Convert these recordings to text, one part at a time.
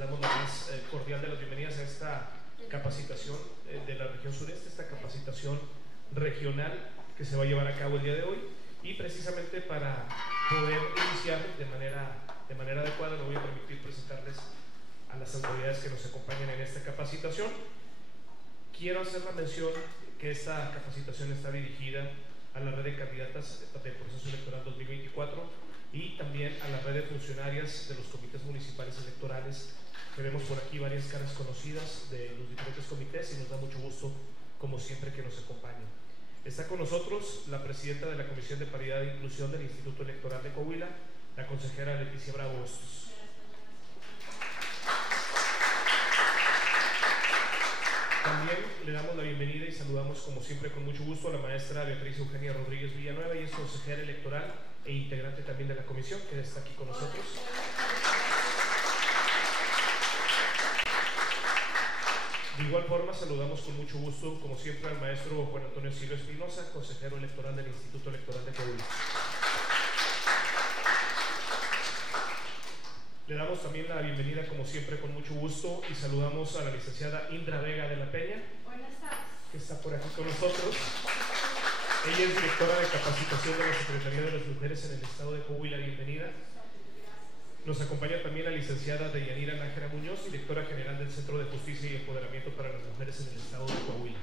damos la más cordial de las bienvenidas a esta capacitación de la región sureste, esta capacitación regional que se va a llevar a cabo el día de hoy, y precisamente para poder iniciar de manera adecuada me voy a permitir presentarles a las autoridades que nos acompañan en esta capacitación. Quiero hacer la mención que esta capacitación está dirigida a la red de candidatas del proceso electoral 2024 y también a la red de funcionarias de los comités municipales electorales, que vemos por aquí varias caras conocidas de los diferentes comités, y nos da mucho gusto, como siempre, que nos acompañen. Está con nosotros la presidenta de la Comisión de Paridad e Inclusión del Instituto Electoral de Coahuila, la consejera Leticia Bravo Hostos. También le damos la bienvenida y saludamos, como siempre, con mucho gusto a la maestra Beatriz Eugenia Rodríguez Villanueva, y es consejera electoral e integrante también de la comisión, que está aquí con nosotros. De igual forma, saludamos con mucho gusto, como siempre, al maestro Juan Antonio Silva Espinosa, consejero electoral del Instituto Electoral de Coahuila. Le damos también la bienvenida, como siempre, con mucho gusto, y saludamos a la licenciada Indra Vega de la Peña, buenas tardes, que está por aquí con nosotros. Ella es directora de capacitación de la Secretaría de las Mujeres en el Estado de Coahuila. Bienvenida. Nos acompaña también la licenciada Deyanira Nájera Muñoz, directora general del Centro de Justicia y Empoderamiento para las Mujeres en el Estado de Coahuila.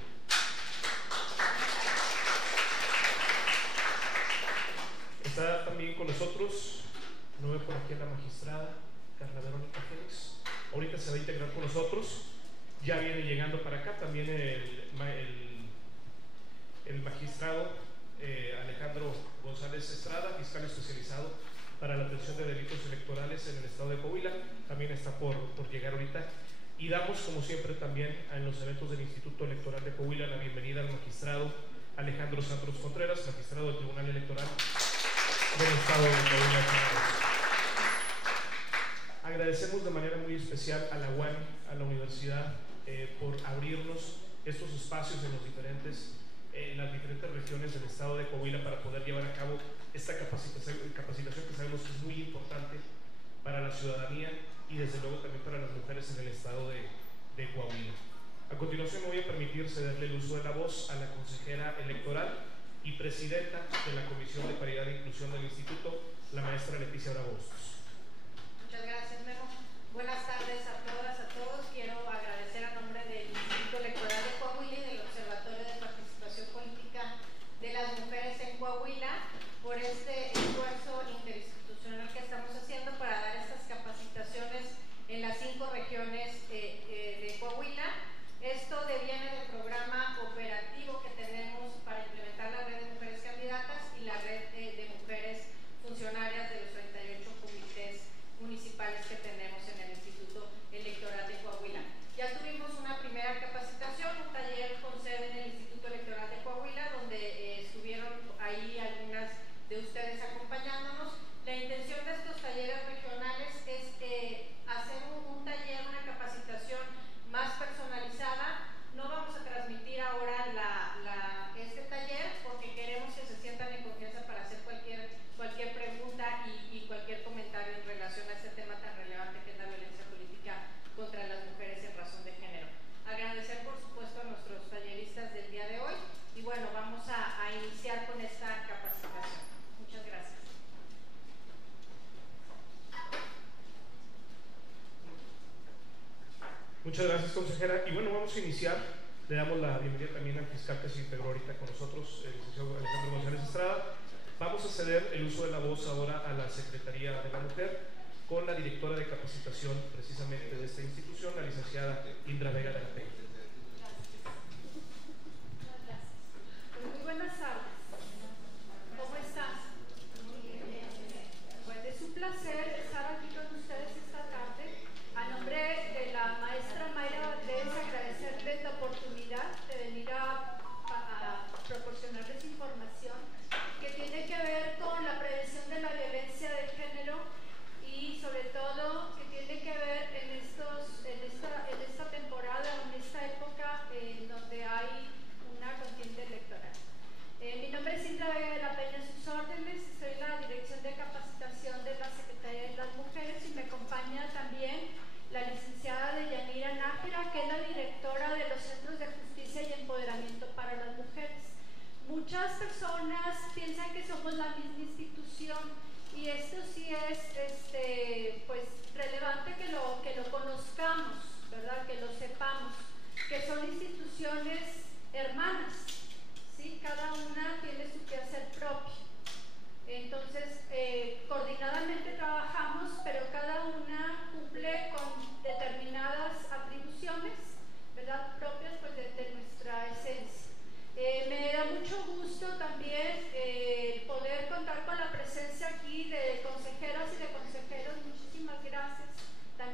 Está también con nosotros, no veo por aquí a la magistrada Carla Verónica Félix, ahorita se va a integrar con nosotros. Ya viene llegando para acá también el magistrado Alejandro González Estrada, fiscal especializado para la atención de delitos electorales en el estado de Coahuila, también está por llegar ahorita. Y damos, como siempre, también en los eventos del Instituto Electoral de Coahuila la bienvenida al magistrado Alejandro Santos Contreras, magistrado del Tribunal Electoral del estado de Coahuila. Agradecemos de manera muy especial a la UAN, a la universidad, por abrirnos estos espacios en las diferentes regiones del estado de Coahuila para poder llevar a cabo esta capacitación que sabemos que es muy importante para la ciudadanía y desde luego también para las mujeres en el estado de Coahuila. A continuación me voy a permitir cederle el uso de la voz a la consejera electoral y presidenta de la Comisión de Paridad e Inclusión del Instituto, la maestra Leticia Bravo Hostos. muchas gracias, Memo. Buenas tardes a todas, a todos. Quiero agradecer a nombre del Instituto Electoral de Coahuila y del Observatorio de Participación Política de las Mujeres en Coahuila por este esfuerzo interinstitucional que estamos haciendo para dar estas capacitaciones en las 5 regiones de Coahuila. Esto deviene del programa operativo que tenemos para implementar la red de mujeres candidatas y la red de mujeres funcionarias de los 38 comités municipales que tenemos en el Instituto Electoral de Coahuila. Ya tuvimos una primera capacitación, un taller con sede en el Instituto Electoral de Coahuila, donde estuvieron ahí algunas de ustedes acompañándonos. La intención de estos talleres regionales es hacer un taller, una capacitación más personalizada. No vamos a transmitir ahora este taller porque queremos que se sientan en confianza para hacer cualquier pregunta y cualquier comentario en relación a este tema tan relevante que es la violencia política contra las mujeres en razón de género. Agradecer por supuesto a nuestros talleristas del día de hoy y bueno, vamos a iniciar con esta capacitación. Muchas gracias. Muchas gracias, consejera. Y bueno, vamos a iniciar. Le damos la bienvenida también al fiscal que se integró ahorita con nosotros, el licenciado Alejandro González Estrada. Vamos a ceder el uso de la voz ahora a la Secretaría de la Mujer con la directora de capacitación precisamente de esta institución, la licenciada Indra Vega de la Peña. Muy buenas tardes. ¿Cómo estás? Pues es un placer estar aquí con ustedes esta tarde. A nombre de la maestra Mayra Valdés, agradecerles la oportunidad de venir a proporcionarles información que tiene que ver con la prevención de la violencia de género y sobre todo que tiene que ver en esta temporada, en esta época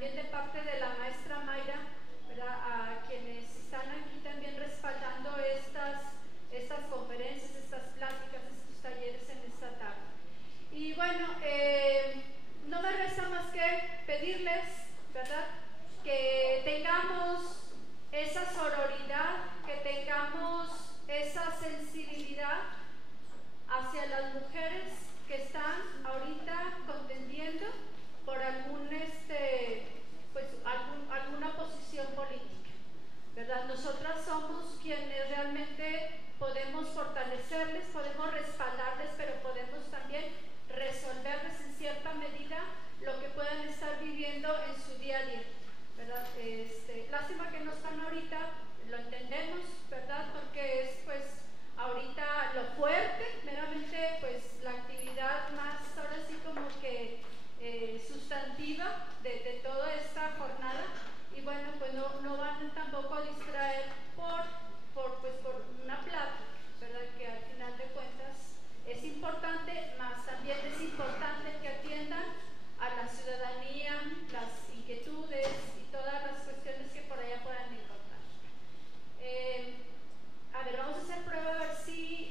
también de parte de la maestra Mayra, ¿verdad? A quienes están aquí también respaldando estas conferencias, estas pláticas, estos talleres en esta tarde. Y bueno, no me resta más que pedirles, ¿verdad?, que tengamos esa sororidad, que tengamos esa sensibilidad hacia las mujeres que están ahorita contendiendo por alguna posición política, ¿verdad? Nosotras somos quienes realmente podemos fortalecerles, podemos respaldarles, pero podemos también resolverles en cierta medida lo que puedan estar viviendo en su día a día, ¿verdad? Lástima que no están ahorita, lo entendemos, ¿verdad? Porque es pues ahorita lo fuerte, meramente pues la actividad más ahora sí como que sustantiva de toda esta jornada, y bueno, pues no van tampoco a distraer por una plática, ¿verdad? Que al final de cuentas es importante, más también es importante que atiendan a la ciudadanía, las inquietudes y todas las cuestiones que por allá puedan encontrar. A ver, vamos a hacer prueba a ver si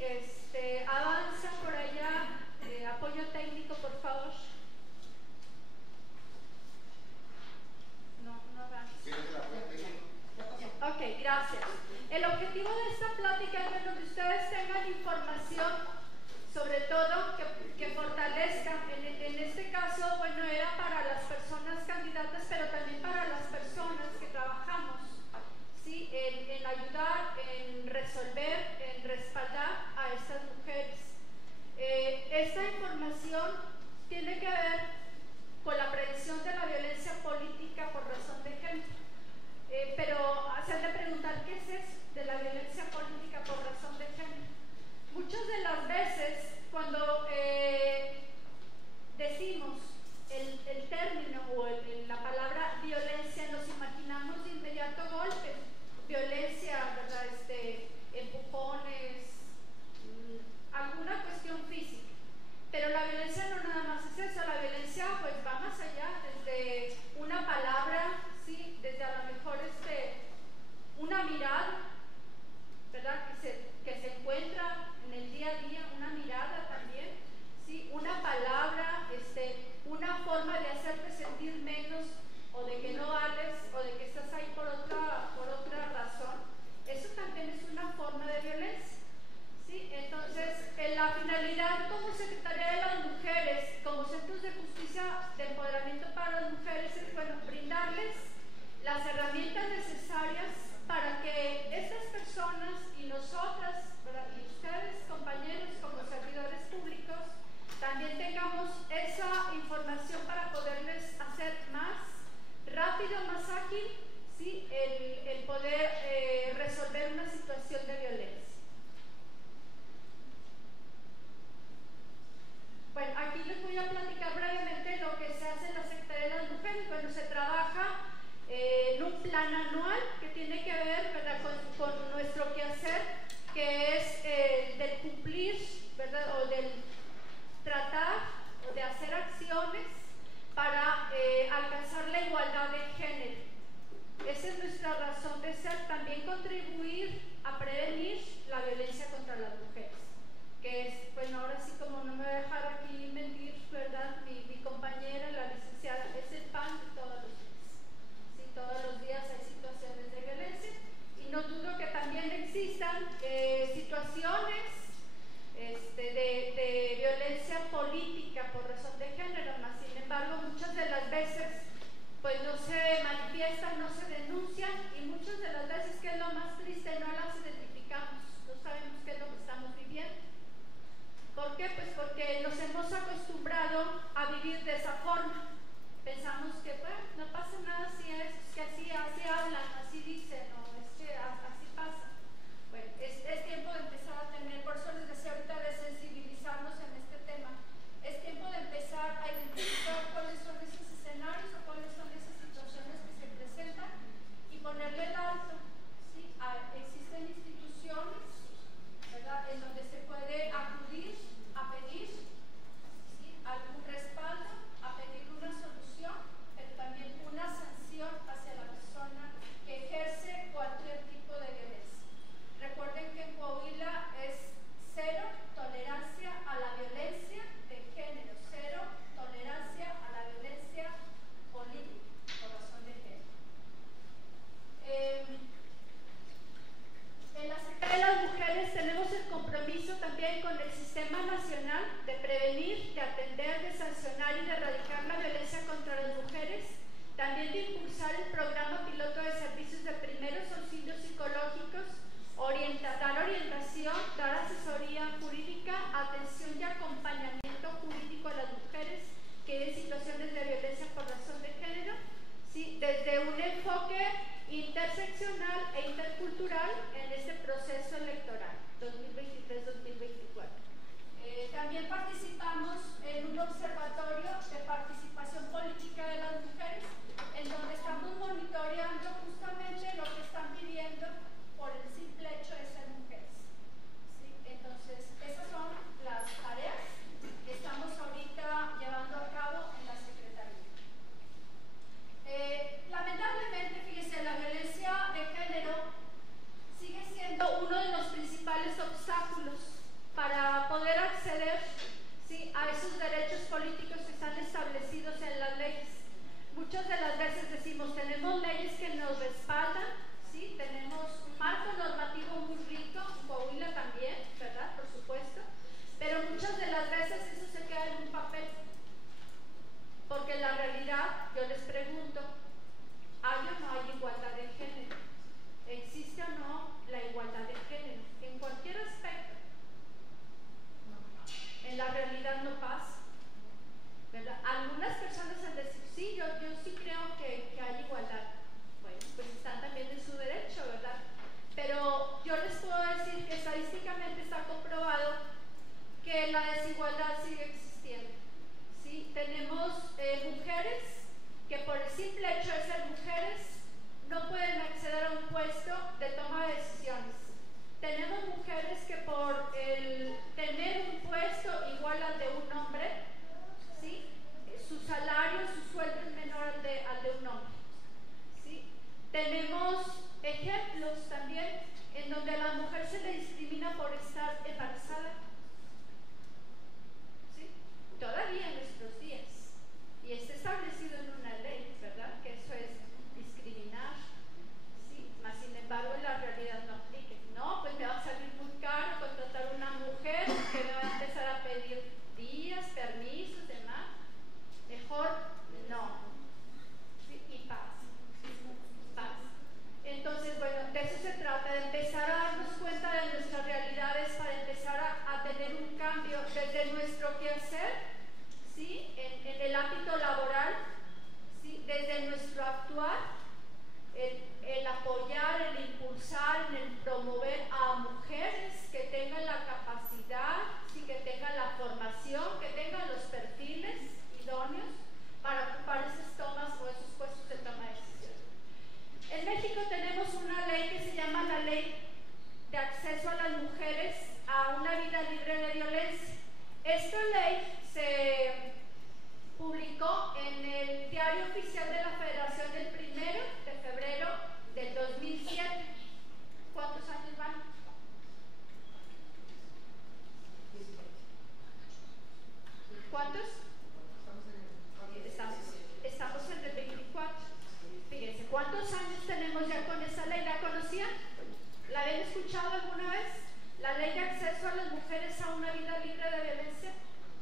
habían escuchado alguna vez? La ley de acceso a las mujeres a una vida libre de violencia.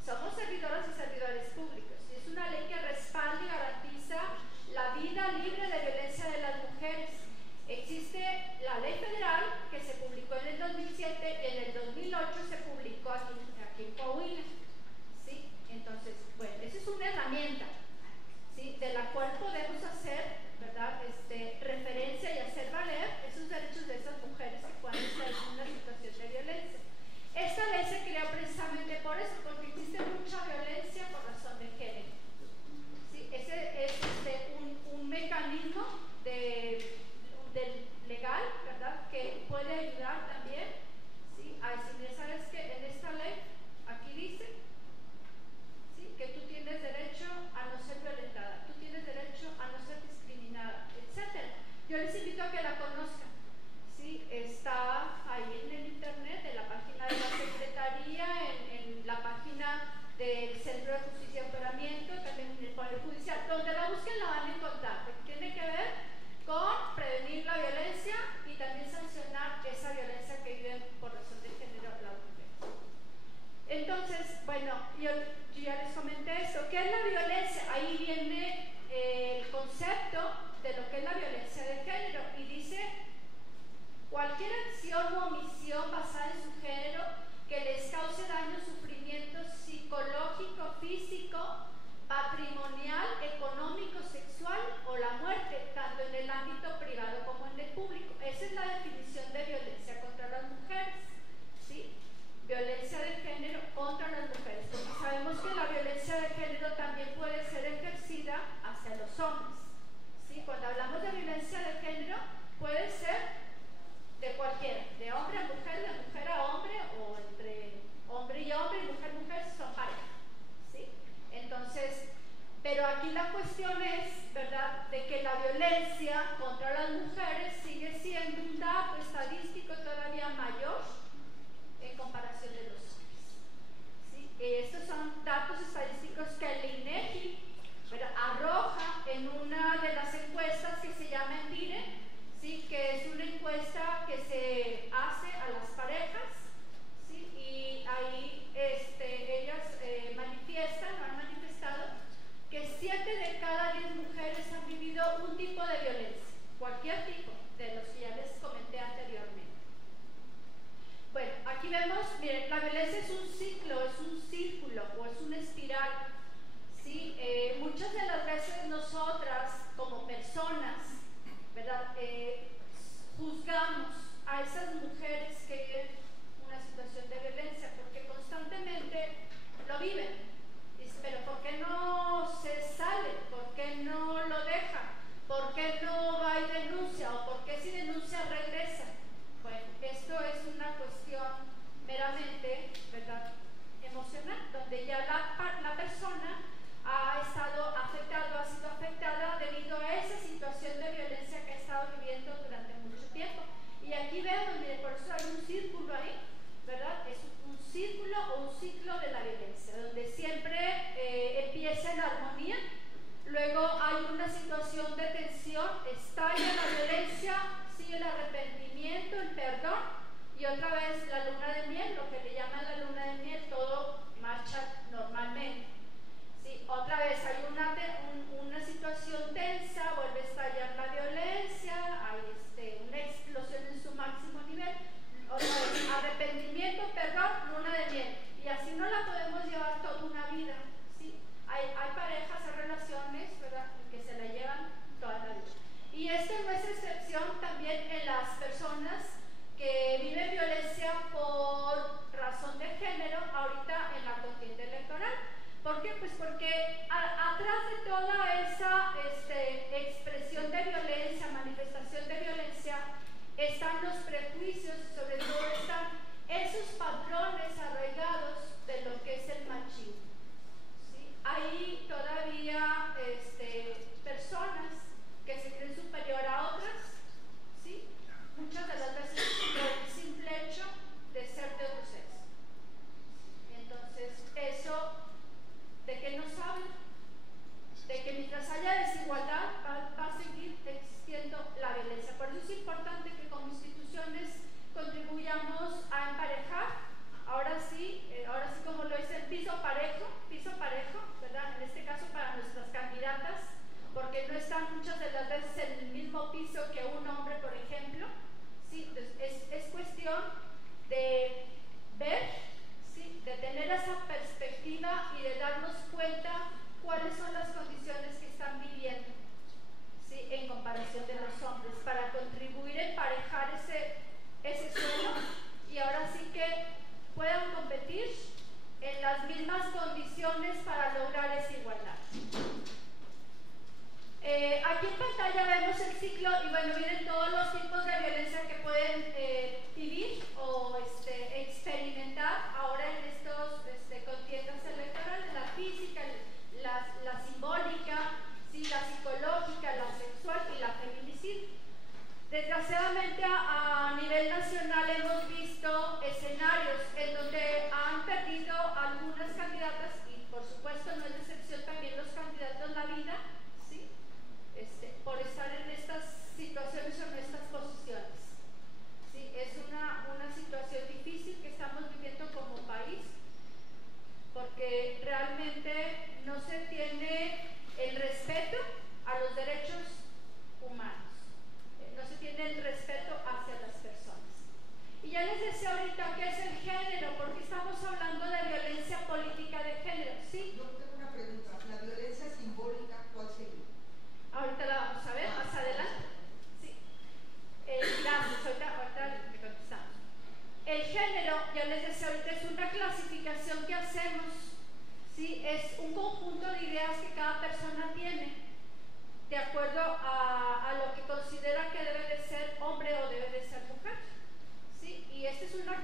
Somos servidoras y servidores públicos y es una ley que respalda y garantiza la vida libre de violencia de las mujeres. Existe la ley federal que se publicó en el 2007 y en el 2008 se publicó aquí en Coahuila. ¿Sí? Entonces, bueno, esa es una herramienta, ¿sí?, de la cual podemos hacer, ¿verdad?, referencia y hacer valer esos derechos de esas mujeres que puedan estar en una situación de violencia. Esta ley se creó precisamente por eso, porque existe mucha violencia por razón de género. ¿Sí? Ese es un mecanismo legal, ¿verdad?, que puede ayudar también, ¿sí?, a decir, ¿sabes qué? En esta ley, aquí dice, ¿sí?, que tú tienes derecho a no ser violentada, tú tienes derecho a no ser discriminada, etc. Yo les invito a que la conozcan. ¿Sí? Está ahí en el internet, en la página de la Secretaría, en la página del Centro de Justicia y Empoderamiento, también en el Poder Judicial. Donde la busquen la van a encontrar, porque tiene que ver con prevenir la violencia y también sancionar esa violencia que viven por razón de género las mujeres. Entonces, bueno, yo ya les comenté esto. ¿Qué es la violencia? Ahí viene el concepto de lo que es la violencia de género y dice: cualquier acción u omisión basada en su género que les cause daño o sufrimiento psicológico, físico, patrimonial, económico, sexual o la muerte, tanto en el ámbito privado como en el público. Esa es la definición de violencia contra las mujeres. ¿Sí? Violencia de género contra las mujeres, porque sabemos que la violencia de género también puede ser ejercida hacia los hombres. ¿Sí? Cuando hablamos de violencia de género, puede ser de cualquiera, de hombre a mujer, de mujer a hombre, o entre hombre y hombre y mujer a mujer, si son pareja. ¿Sí? Entonces, pero aquí la cuestión es, ¿verdad?, de que la violencia contra las mujeres sigue siendo un dato estadístico todavía mayor en comparación de los hombres. ¿Sí? Estos son datos estadísticos que el INEGI, ¿verdad?, arroja en una de las encuestas que se llama ENVIRE, ¿sí?, que es una encuesta que se hace a las parejas, ¿sí?, y ahí ellas manifiestan o han manifestado que 7 de cada 10 mujeres han vivido un tipo de violencia, cualquier tipo de los que ya les comenté anteriormente. Bueno, aquí vemos, miren, la violencia es un ciclo, es un círculo o es una espiral. ¿Sí? Muchas de las veces nosotras como personas, ¿verdad?, juzgamos a esas mujeres que viven una situación de violencia porque constantemente lo viven. Dice, pero ¿por qué no se sale? ¿Por qué no lo deja? ¿Por qué no va y denuncia? ¿O por qué si denuncia regresa? Bueno, esto es una cuestión meramente, ¿verdad?, emocional, donde ya la persona ha estado afectada, ha sido afectada debido a esa situación de violencia que ha estado viviendo durante mucho tiempo. Y aquí vemos, miren, por eso hay un círculo ahí, ¿verdad? Es un círculo o un ciclo de la violencia, donde siempre empieza en armonía, luego hay una situación de tensión, estalla la violencia, sigue el arrepentimiento, el perdón, y otra vez la luna de miel, lo que le llaman la luna de miel, todo marcha normalmente. ¿Sí? Otra vez hay una situación tensa, vuelve a estallar la violencia, hay una explosión en su máximo nivel, otra vez arrepentimiento, perdón, luna de miel, y así no la podemos llevar toda una vida. ¿Sí? Hay parejas, hay relaciones, ¿verdad?, que se la llevan toda la vida. Y esto no es excepción también en las personas que viven violencia por razón de género ahorita en la contienda electoral. ¿Por qué? Pues porque atrás de toda esa expresión de violencia, manifestación de violencia, están los prejuicios y sobre todo están esos patrones arraigados de lo que es el machismo. ¿Sí? Hay todavía personas que se creen superior a ciclo y bueno, miren todos los tipos de violencia que pueden vivir o experimentar ahora en estos contiendas electorales, la física, la simbólica, sí, la psicológica, la sexual y la feminicidio. Desgraciadamente a nivel nacional hemos visto escenarios en donde han perdido algunas candidatas y por supuesto no es de excepción también los candidatos la vida, ¿sí? Por estar en estas situaciones o en estas posiciones. ¿Sí? Es una situación difícil que estamos viviendo como país porque realmente no se tiene el respeto a los derechos humanos. No se tiene el respeto hacia las personas. Y ya les decía ahorita qué es el género, porque estamos hablando de violencia política de género, ¿sí? Yo tengo una pregunta, ¿la violencia simbólica cuál sería? Ahorita la vamos a ver, más adelante. Sí. Gracias, ahorita le contestamos. El género, ya les decía ahorita, es una clasificación que hacemos, ¿sí? Es un conjunto de ideas que cada persona tiene de acuerdo a lo que considera que debe de ser hombre o debe de ser mujer, ¿sí? Y esta es una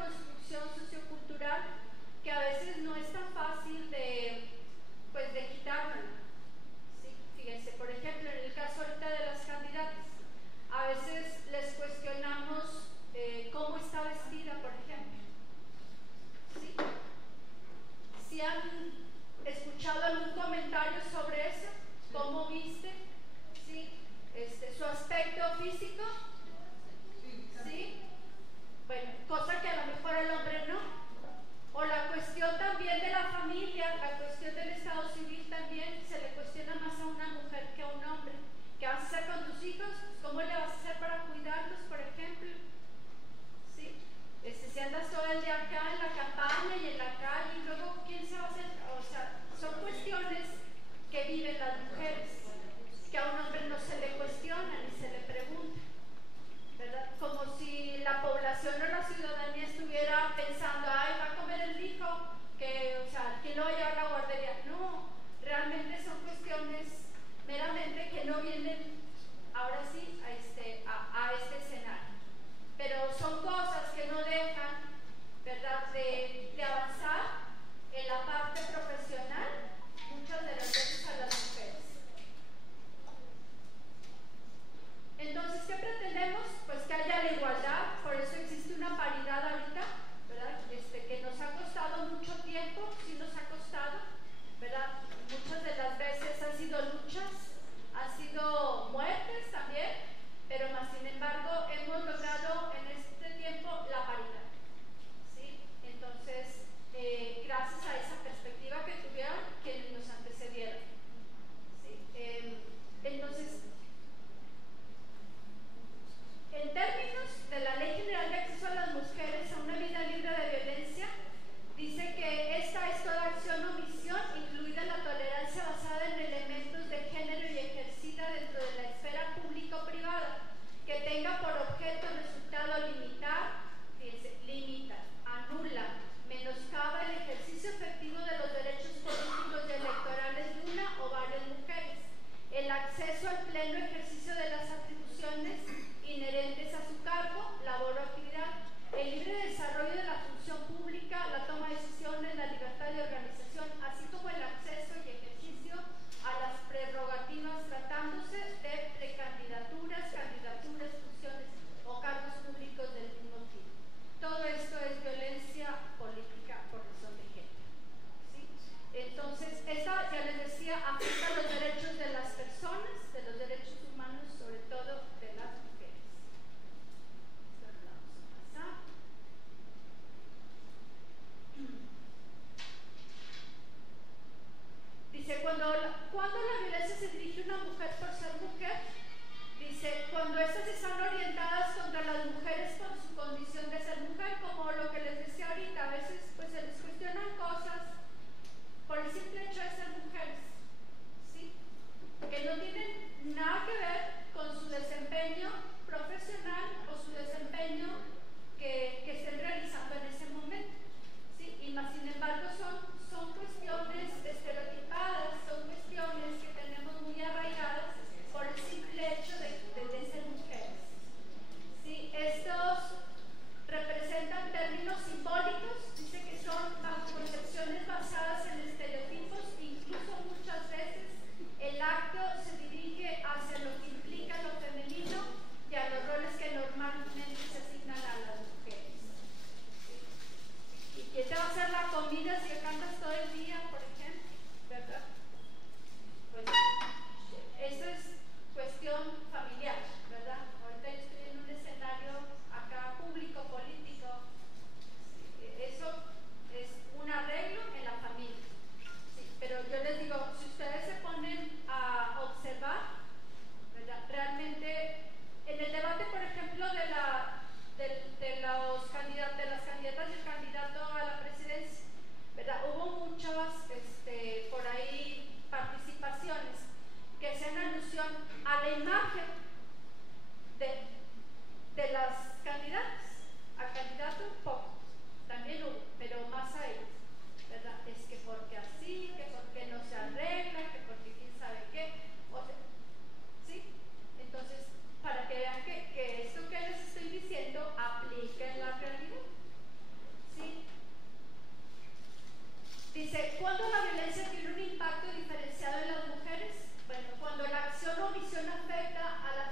imagen de las candidatas. A candidatos pocos, también hubo, pero más a ellos, ¿verdad? Es que porque así, que porque no se arregla, que porque quién sabe qué, o sea, ¿sí? Entonces, para que vean que esto que les estoy diciendo aplica en la realidad, ¿sí? Dice, ¿cuándo la violencia tiene un impacto diferenciado en las mujeres? Bueno, cuando la acción o omisión afecta a la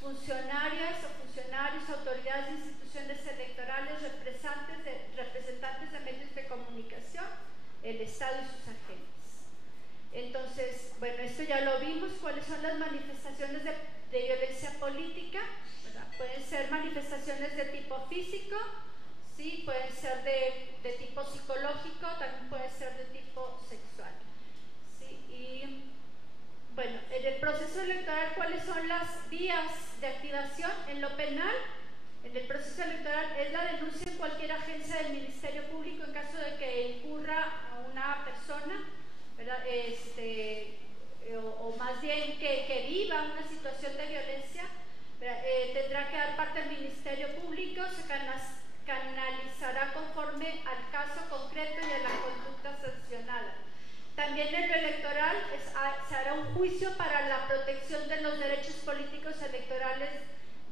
funcionarias o funcionarios, autoridades de instituciones electorales, representantes de medios de comunicación, el Estado y sus agentes. Entonces, bueno, esto ya lo vimos, cuáles son las manifestaciones de violencia política, ¿verdad? Pueden ser manifestaciones de tipo físico, sí, pueden ser de tipo psicológico, también pueden ser de tipo sexual. ¿Sí? Y bueno, en el proceso electoral, ¿cuáles son las vías de activación? En lo penal, en el proceso electoral es la denuncia en cualquier agencia del Ministerio Público en caso de que incurra a una persona, ¿verdad? O más bien que viva una situación de violencia, tendrá que dar parte al Ministerio Público, se canalizará conforme al caso concreto y a la conducta sancionada. También en lo electoral se hará un juicio para la protección de los derechos políticos electorales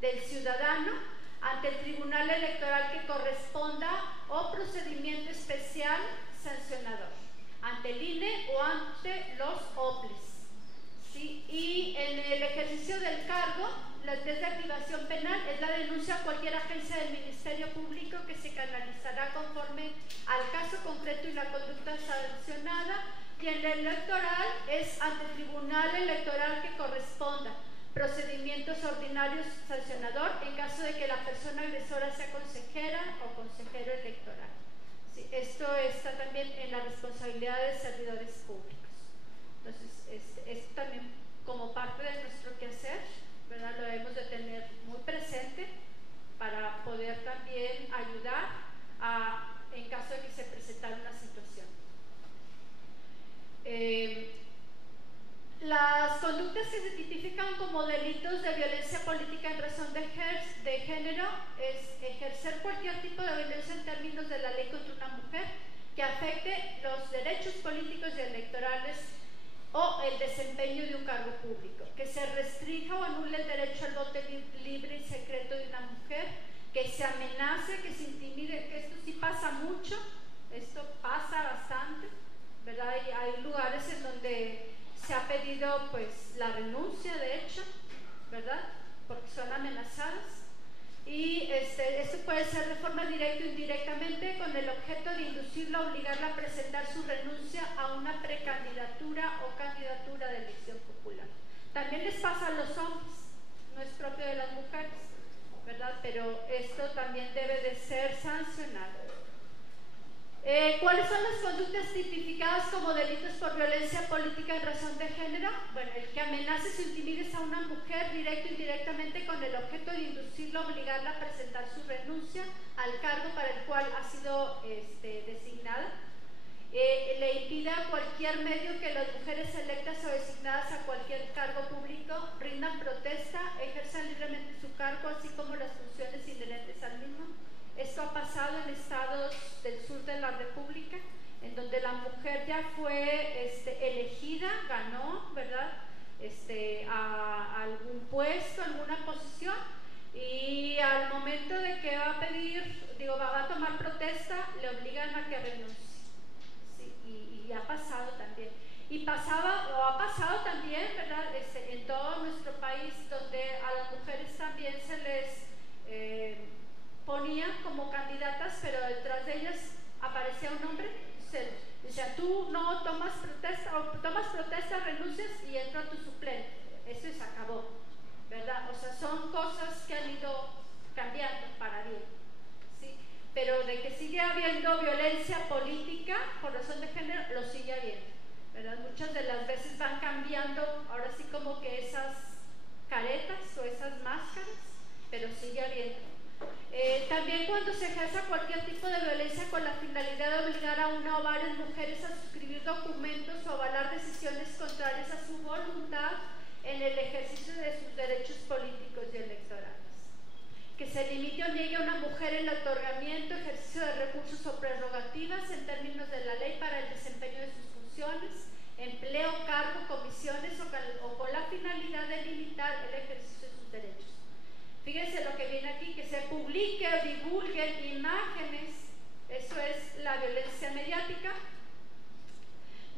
del ciudadano ante el tribunal electoral que corresponda o procedimiento especial sancionador, ante el INE o ante los OPLES. ¿Sí? Y en el ejercicio del cargo, la test de activación penal es la denuncia a cualquier agencia del Ministerio Público que se canalizará conforme al caso concreto y la conducta sancionada, y en el electoral es ante el tribunal electoral que corresponda, procedimientos ordinarios sancionador en caso de que la persona agresora sea consejera o consejero electoral. Sí, esto está también en la responsabilidad de servidores públicos. Entonces, esto también como parte de nuestro quehacer, ¿verdad? Lo debemos de tener muy presente para poder también ayudar en caso de que se presentara una situación. Las conductas que se tipifican como delitos de violencia política en razón de género es ejercer cualquier tipo de violencia en términos de la ley contra una mujer que afecte los derechos políticos y electorales o el desempeño de un cargo público, que se restrinja o anule el derecho al voto libre y secreto de una mujer, que se amenace, que se intimide, que esto sí pasa mucho, esto pasa bastante, ¿verdad? Y hay lugares en donde se ha pedido pues la renuncia, de hecho, ¿verdad? Porque son amenazadas. Y esto puede ser de forma directa o indirectamente con el objeto de inducirla o obligarla a presentar su renuncia a una precandidatura o candidatura de elección popular. También les pasa a los hombres, no es propio de las mujeres, ¿verdad? Pero esto también debe de ser sancionado. ¿Cuáles son las conductas tipificadas como delitos por violencia política en razón de género? Bueno, el que amenaces o intimides a una mujer directo o indirectamente con el objeto de inducirla o obligarla a presentar su renuncia al cargo para el cual ha sido designada. Le impida a cualquier medio que las mujeres electas o designadas a cualquier cargo público rindan protesta, ejerzan libremente su cargo, así como las funciones inherentes al mismo. Esto ha pasado en estados del sur de la República, en donde la mujer ya fue elegida, ganó, ¿verdad? A algún puesto, alguna posición, y al momento de que va a pedir, va a tomar protesta, le obligan a que renuncie. Sí, y ha pasado también. Y ha pasado también, ¿verdad? En todo nuestro país, donde a las mujeres también se les ponían como candidatas, pero detrás de ellas aparecía un hombre. O sea, tú no tomas protesta, renuncias y entra tu suplente. Eso se acabó, ¿verdad? O sea, son cosas que han ido cambiando para bien, ¿sí? Pero de que sigue habiendo violencia política por razón de género, lo sigue habiendo, ¿verdad? Muchas de las veces van cambiando, ahora sí como que esas caretas o esas máscaras, pero sigue habiendo. También cuando se ejerza cualquier tipo de violencia con la finalidad de obligar a una o varias mujeres a suscribir documentos o avalar decisiones contrarias a su voluntad en el ejercicio de sus derechos políticos y electorales. Que se limite o niegue a una mujer el otorgamiento, ejercicio de recursos o prerrogativas en términos de la ley para el desempeño de sus funciones, empleo, cargo, comisiones o con la finalidad de limitar el ejercicio de sus derechos. Fíjense lo que viene aquí, que se publique o divulguen imágenes, eso es la violencia mediática,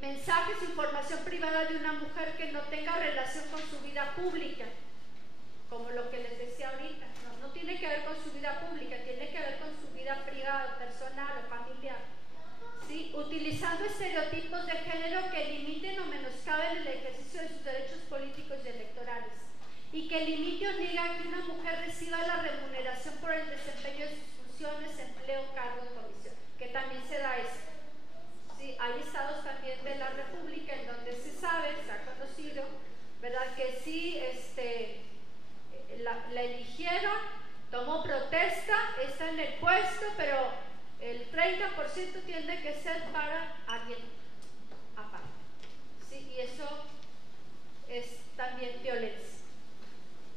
mensajes o información privada de una mujer que no tenga relación con su vida pública, como lo que les decía ahorita, no tiene que ver con su vida pública, tiene que ver con su vida privada, personal o familiar. ¿Sí? Utilizando estereotipos de género que limiten o menoscaben el ejercicio de sus derechos políticos y electorales, y que limite o niegue a que una mujer reciba la remuneración por el desempeño de sus funciones, empleo, cargo de comisión, que también se da eso. ¿Sí? Hay estados también de la República en donde se sabe, se ha conocido, ¿verdad?, que sí la eligieron, tomó protesta, está en el puesto, pero el 30% tiene que ser para alguien aparte. ¿Sí? Y eso es también violencia.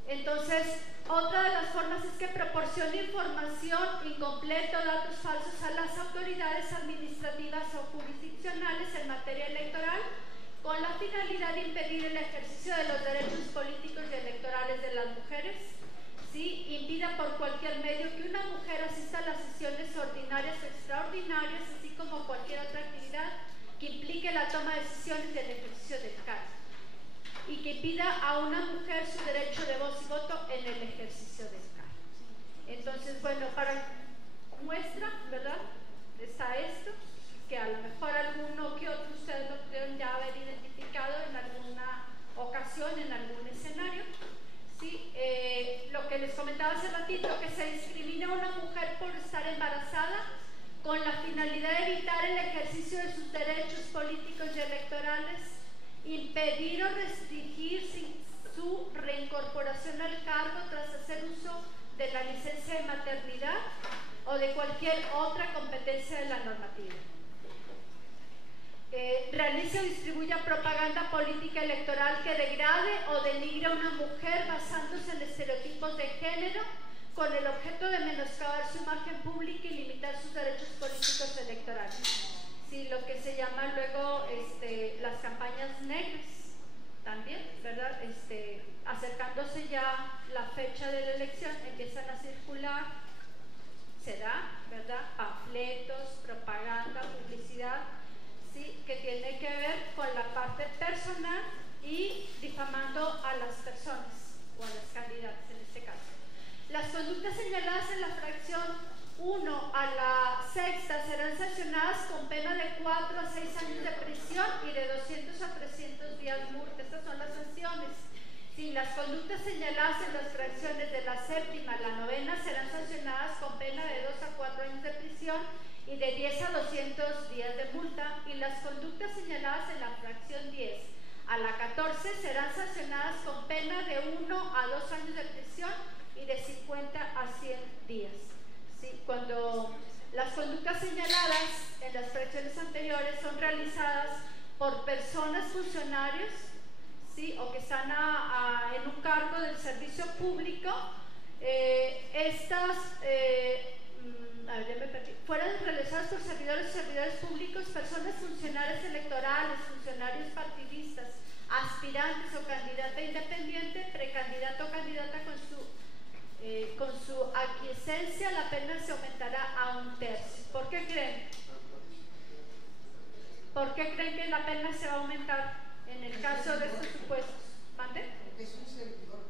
Entonces, otra de las formas es que proporciona información incompleta o datos falsos a las autoridades administrativas o jurisdiccionales en materia electoral, con la finalidad de impedir el ejercicio de los derechos políticos y electorales de las mujeres. ¿Sí? Impida por cualquier medio que una mujer asista a las sesiones ordinarias o extraordinarias, así como cualquier otra actividad que implique la toma de decisiones y el ejercicio del cargo, y que impida a una mujer su derecho de voz y voto en el ejercicio del cargo. Entonces, bueno, para muestra, ¿verdad?, está esto, que a lo mejor alguno que otro ustedes lo pudieron ya haber identificado en alguna ocasión, en algún escenario. ¿Sí? Lo que les comentaba hace ratito, que se discrimina a una mujer por estar embarazada con la finalidad de evitar el ejercicio de sus derechos políticos y electorales, impedir o restringir su reincorporación al cargo tras hacer uso de la licencia de maternidad o de cualquier otra competencia de la normativa. Realice o distribuya propaganda política electoral que degrade o denigre a una mujer basándose en estereotipos de género con el objeto de menoscabar su imagen pública y limitar sus derechos políticos electorales. Sí, lo que se llama luego las campañas negras también, ¿verdad? Acercándose ya la fecha de la elección, empiezan a circular, se da, ¿verdad?, panfletos, propaganda, publicidad, ¿sí?, que tiene que ver con la parte personal y difamando a las personas o a las candidatas en este caso. Las conductas señaladas en la fracción 1 a la 6ª serán sancionadas con pena de 4 a 6 años de prisión y de 200 a 300 días multa. Estas son las sanciones. Si las conductas señaladas en las fracciones de la 7ª a la 9ª serán sancionadas con pena de 2 a 4 años de prisión y de 10 a 200 días de multa, y las conductas señaladas en la fracción 10 a la 14 serán sancionadas con pena de 1 a 2 años de prisión y de 50 a 100 días. ¿Sí? Cuando las conductas señaladas en las fracciones anteriores son realizadas por personas funcionarios, ¿sí?, o que están en un cargo del servicio público, fueran realizadas por servidores públicos, personas funcionarias electorales, funcionarios partidistas, aspirantes o candidata independiente, precandidato o candidata con su aquiescencia, la pena se aumentará a 1/3. ¿Por qué creen? ¿Por qué creen que la pena se va a aumentar en el caso de estos supuestos? ¿Mande? Porque es un servidor.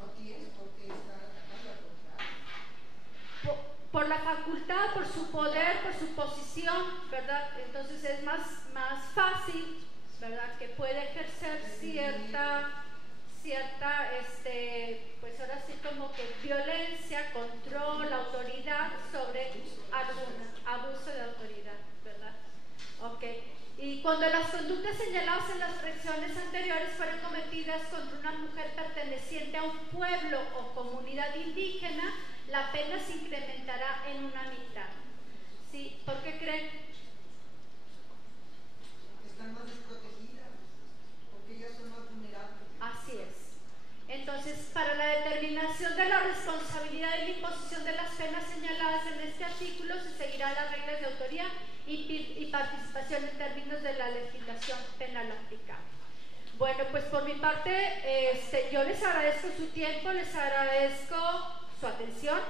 No tienes por qué estar atacando al contrario. Por la facultad, por su poder, por su posición, ¿verdad? Entonces es más fácil, ¿verdad?, que puede ejercer cierta, pues ahora sí como que violencia, control, autoridad sobre algún abuso de autoridad, ¿verdad? Ok. Y cuando las conductas señaladas en las fracciones anteriores fueron cometidas contra una mujer perteneciente a un pueblo o comunidad indígena, la pena se incrementará en una mitad. ¿Sí? ¿Por qué creen? Están más desprotegidas, porque ellas son más vulnerables. Así es. Entonces, para la determinación de la responsabilidad y la imposición de las penas señaladas en este artículo se seguirán las reglas de autoría y participación en términos de la legislación penal aplicable. Bueno, pues por mi parte, yo les agradezco su tiempo, les agradezco su atención,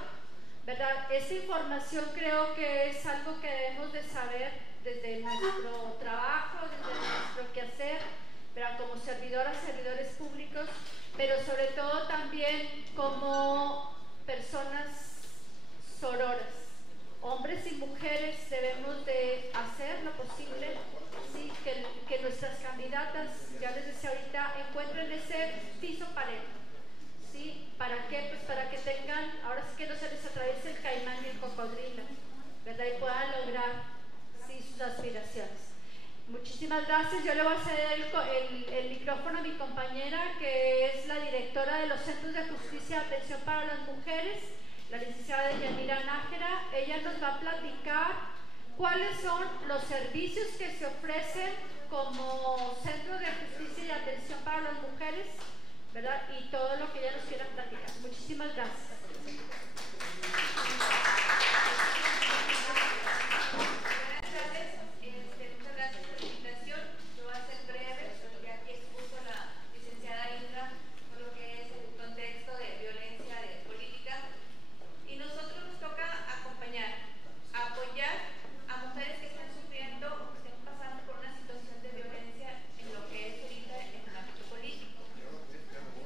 ¿verdad? Esta información creo que es algo que debemos de saber desde nuestro trabajo, desde nuestro quehacer, ¿verdad?, como servidores públicos, pero sobre todo también como personas sororas. Hombres y mujeres debemos de hacer lo posible, ¿sí? que nuestras candidatas, ya les decía ahorita, encuentren ese piso parejo. ¿Sí? ¿Para qué? Pues para que tengan, ahora sí que no se les atraviese el caimán y el cocodrilo, ¿verdad? Y puedan lograr, ¿sí?, sus aspiraciones. Muchísimas gracias. Yo le voy a ceder el micrófono a mi compañera, que es la directora de los Centros de Justicia y Atención para las Mujeres, la licenciada Yanira Nájera. Ella nos va a platicar cuáles son los servicios que se ofrecen como Centro de Justicia y Atención para las Mujeres, ¿verdad? Y todo lo que ella nos quiera platicar. Muchísimas gracias.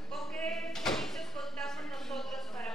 ¿Con qué servicios contamos nosotros para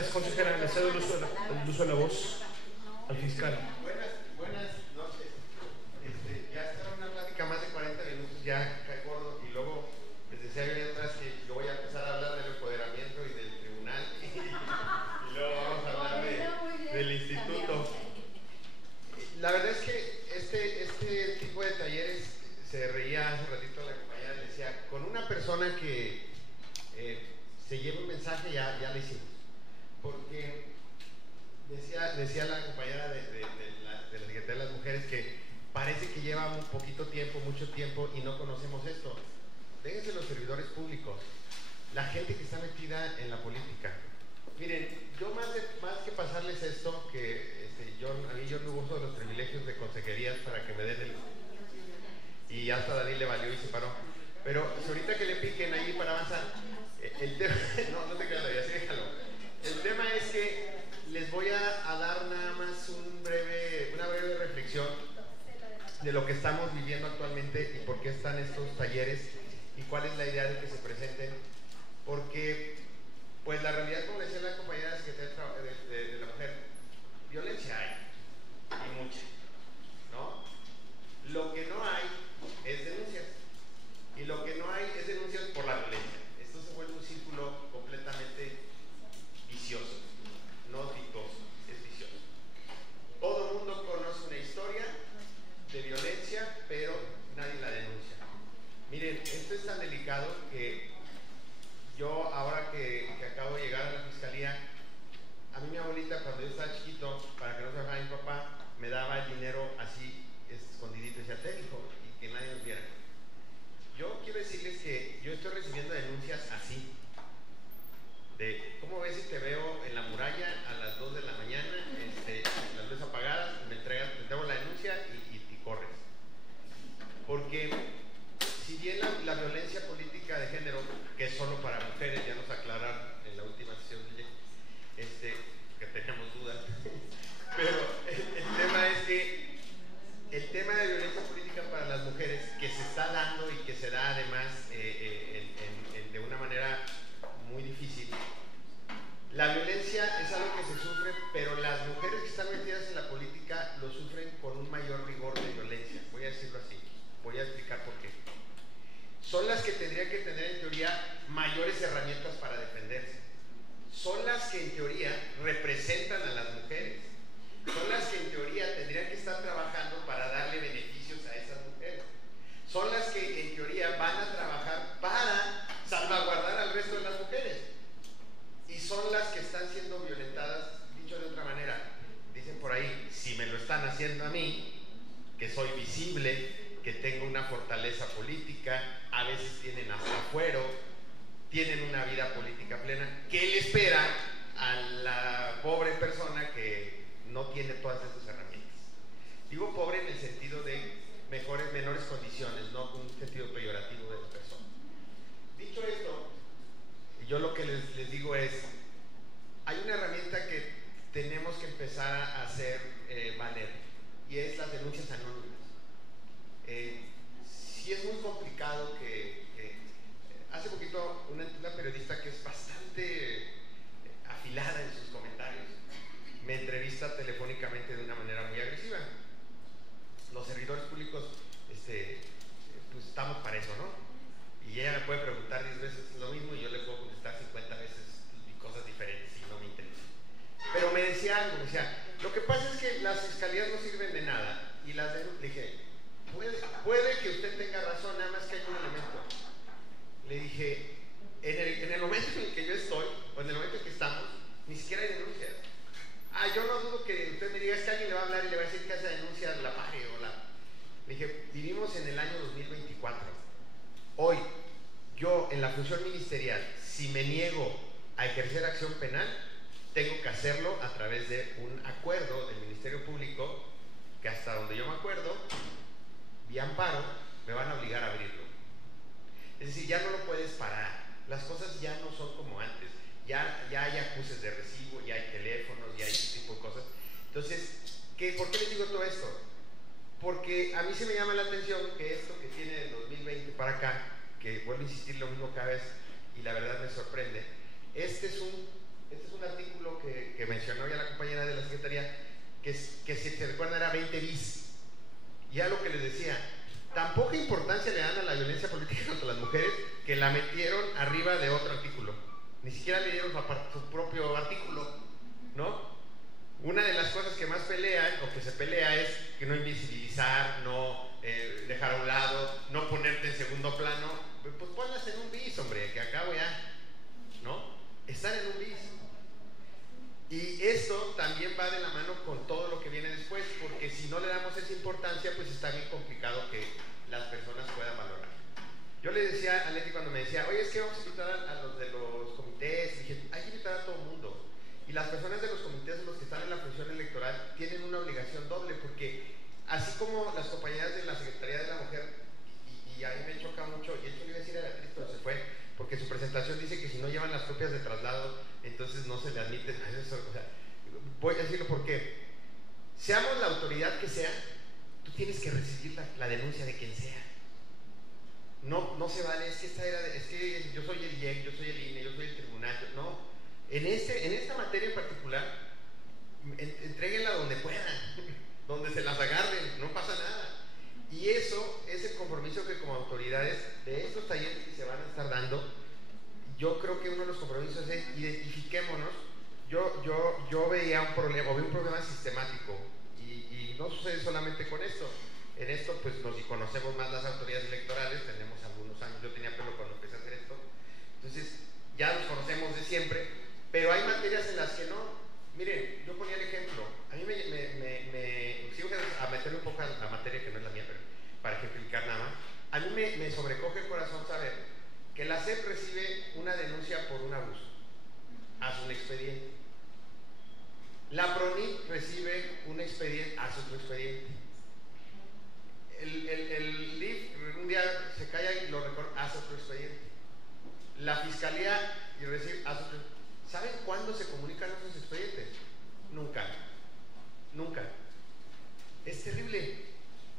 Gracias, consejera. Le cedo el uso de la voz al fiscal. Buenas noches. Ya está una plática más de 40 minutos, ya cae gordo, y luego les decía yo ahí atrás que yo voy a empezar a hablar del empoderamiento y del tribunal, y luego vamos a hablar del instituto. La verdad es que este tipo de talleres, se reía hace ratito la compañera, le decía, con una persona que se lleva un mensaje ya le hicimos, porque decía la compañera de la Secretaría de las Mujeres que parece que lleva un poquito tiempo, mucho tiempo, y no conocemos esto. Déjense los servidores públicos, la gente que está metida en la política. Miren, yo más que pasarles esto, que yo no uso los privilegios de consejerías para que me den y hasta David le valió y se paró. Pero si ahorita que le piquen ahí para avanzar, el tema, no te creas, así déjalo. El tema es que les voy a dar nada más una breve reflexión de lo que estamos viviendo actualmente y por qué están estos talleres y cuál es la idea de que se presenten, porque pues la realidad, como decía la compañera de la mujer, violencia hay, y mucha, ¿no? Lo que no hay es denuncias, y lo que no hay es denuncias por la violencia. Esto se vuelve un círculo completamente vicioso, no ditoso, es vicioso. Todo el mundo conoce una historia de violencia, pero nadie la denuncia. Miren, esto es tan delicado que yo, ahora que acabo de llegar a la fiscalía, a mí mi abuelita, cuando yo estaba chiquito, para que no se bajara mi papá, me daba el dinero así escondidito, y decía, te hijo, y que nadie nos viera. Yo quiero decirles que yo estoy recibiendo denuncias así, de cómo ves si te veo en la muralla a las 2 de la mañana, las luces apagadas, te entrego la denuncia y corres. Porque si bien la violencia política de género, que es solo para mujeres, ya nos aclararon en la última sesión, que tenemos dudas, pero el tema es que el tema de violencia política para las mujeres, que se está dando y que se da además de una manera muy difícil. La violencia es algo que se sufre, pero las mujeres que están metidas en la política lo sufren con un mayor rigor de violencia. Voy a decirlo así, voy a explicar por qué. Son las que tendrían que tener en teoría mayores herramientas para defenderse. Son las que en teoría representan a las mujeres. Son las que en teoría tendrían que estar trabajando para darle beneficios a esas mujeres. Son las que en teoría van a trabajar para salvaguardar al resto de las mujeres. Y son las que están siendo violentadas, dicho de otra manera. Dicen por ahí, si me lo están haciendo a mí, que soy visible, que tengo una fortaleza política, a veces tienen hasta fuero, tienen una vida política plena, ¿qué le espera a la pobre persona que no tiene todas estas herramientas? Digo pobre en el sentido de menores condiciones, no con un sentido peyorativo de la persona. Dicho esto, yo lo que les digo es, hay una herramienta que tenemos que empezar a hacer valer, y es las denuncias anónimas. Sí es muy complicado que hace poquito una periodista que es bastante afilada en sus comentarios me entrevista telefónicamente de una manera muy agresiva. Los servidores públicos pues estamos para eso, ¿no? Y ella me puede preguntar 10 veces lo mismo y yo le puedo contestar 50 veces cosas diferentes y no me interesa. Pero me decía algo, me decía, lo que pasa es que las fiscalías no sirven de nada. Y le dije, puede que usted tenga razón, nada más que hay un elemento. Le dije, en el momento en el que yo estoy, o en el momento en que estamos, ni siquiera hay denuncias. Yo no dudo que usted me diga, es que alguien le va a hablar y le va a decir que esa denuncia la pague o la... Le dije, vivimos en el año 2024. Hoy, yo en la función ministerial, si me niego a ejercer acción penal, tengo que hacerlo a través de un acuerdo del Ministerio Público, que hasta donde yo me acuerdo, vía amparo, me van a obligar a abrirlo. Es decir, ya no lo puedes parar. Las cosas ya no son como antes. Ya hay acuses de recibo, ya hay teléfonos, ya hay ese tipo de cosas. Entonces, ¿por qué les digo todo esto? Porque a mí se me llama la atención que esto que tiene del 2020 para acá, que vuelvo a insistir lo mismo cada vez y la verdad me sorprende, este es un Este es un artículo que mencionó ya la compañera de la Secretaría, que si se recuerda era 20 bis. Ya lo que les decía, tan poca importancia le dan a la violencia política contra las mujeres que la metieron arriba de otro artículo. Ni siquiera le dieron su propio artículo, ¿no? Una de las cosas que más pelean o que se pelea es que no invisibilizar, no dejar a un lado, no ponerte en segundo plano. Pues ponlas en un bis, hombre, que acabo ya, ¿no? Están en un bis. Y esto también va de la mano con todo lo que viene después, porque si no le damos esa importancia, pues está bien complicado que las personas puedan valorar. Yo le decía a Leti cuando me decía, oye, es que vamos a invitar a los de los comités, y dije, hay que invitar a todo el mundo. Y las personas de los comités, los que están en la función electoral, tienen una obligación doble, porque así como las compañeras de la Secretaría de la Mujer, y a mí me choca mucho, y esto le iba a decir a Beatriz, pero se fue, porque su presentación dice que si no llevan las copias de traslado, entonces no se le admiten. O sea, voy a decirlo porque, seamos la autoridad que sea, tú tienes que recibir la denuncia de quien sea. No se vale, es que yo soy el IEC, yo soy el INE, yo soy el tribunal, no. En esta materia en particular, entréguenla donde puedan, donde se las agarren, no pasa nada. Y eso es el compromiso que como autoridades de estos talleres que se van a estar dando, yo creo que uno de los compromisos es identifiquémonos. Yo veía un problema sistemático y no sucede solamente con esto. En esto pues nos conocemos más las autoridades electorales, tenemos algunos años, yo tenía pelo cuando empecé a hacer esto, entonces ya nos conocemos de siempre, pero hay materias en las que no. Miren, yo ponía el ejemplo, a mí sigo a meterle un poco a la materia que no es la mía, pero para ejemplificar nada más, a mí me sobrecoge el corazón saber que la SEP recibe una denuncia por un abuso, hace un expediente, la PRONIT recibe un expediente, hace otro expediente, el LIF un día se calla y lo recorre, hace otro expediente, la Fiscalía y recibe, hace otro expediente. ¿Saben cuándo se comunican esos expedientes? Nunca. Nunca. Es terrible.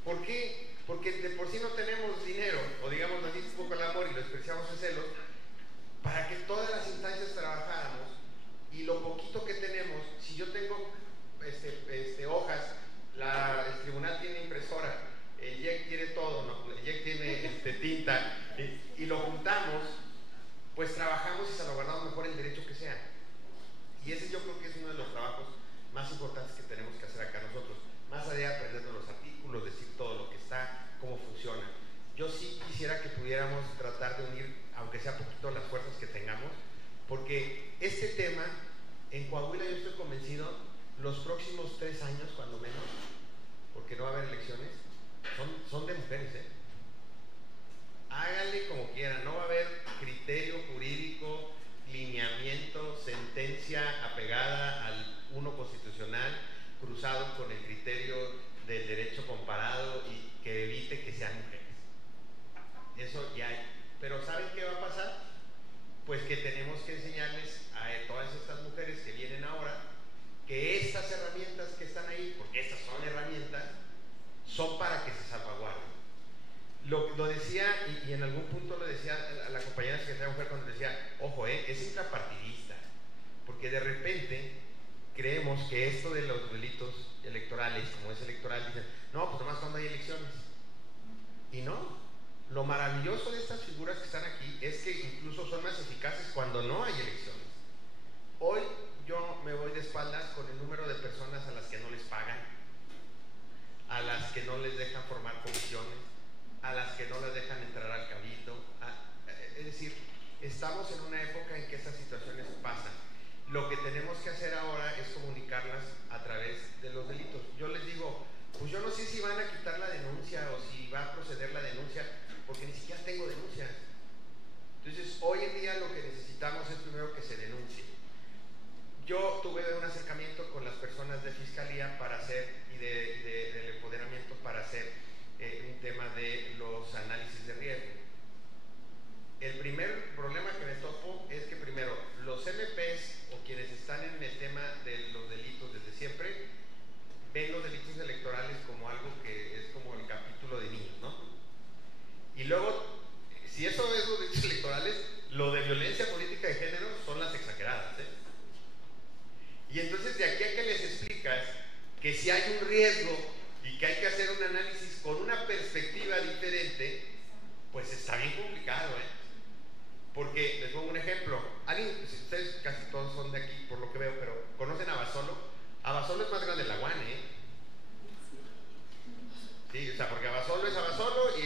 ¿Por qué? Porque de por sí no tenemos dinero, o digamos así un poco el amor y lo expresamos en celos, para que todas las instancias trabajáramos, y lo poquito que tenemos, si yo tengo hojas, el tribunal tiene impresora, el IEC tiene todo, ¿no? El IEC tiene tinta, y lo juntamos, pues trabajamos y salvaguardamos mejor el derecho que sea. Y ese yo creo que es uno de los trabajos más importantes que tenemos que hacer acá nosotros, más allá de aprendernos los artículos, decir todo lo que está, cómo funciona. Yo sí quisiera que pudiéramos tratar de unir, aunque sea poquito, las fuerzas que tengamos, porque este tema en Coahuila, yo estoy convencido, los próximos 3 años cuando menos, porque no va a haber elecciones, son de mujeres, ¿eh? Háganle como quieran, no va a haber criterio jurídico, lineamiento, sentencia apegada al 1 constitucional, cruzado con el criterio del derecho comparado y que evite que sean mujeres. Eso ya hay. Pero ¿saben qué va a pasar? Pues que tenemos que enseñarles a todas estas mujeres que vienen ahora que estas herramientas que están ahí, porque estas son herramientas, son para que se salvaguarden. Lo decía, y en algún punto lo decía a la compañera secretaria de Mujer cuando decía, ojo, es intrapartidista, porque de repente creemos que esto de los delitos electorales, como es electoral, dicen, no, pues nomás cuando hay elecciones. Y no, lo maravilloso de estas figuras que están aquí es que incluso son más eficaces cuando no hay elecciones. Hoy yo me voy de espaldas con el número de personas a las que no les pagan, a las que no les dejan formar comisiones, a las que no les dejan entrar al cabildo. Es decir, estamos en una época en que esas situaciones pasan. Lo que tenemos que hacer ahora es comunicarlas a través de los delitos. Yo les digo, pues yo no sé si van a quitar la denuncia o si va a proceder la denuncia, porque ni siquiera tengo denuncias. Entonces, hoy en día lo que necesitamos es primero que se denuncie. Yo tuve un acercamiento con las personas de Fiscalía para hacer, y del empoderamiento para hacer un tema de los análisis de riesgo. El primer problema que me topo es que primero, los MPs o quienes están en el tema de los delitos desde siempre, ven los delitos electorales como algo que es como el capítulo de niños, ¿no? Y luego, si eso es los delitos electorales, lo de violencia política de género son las exageradas, ¿eh?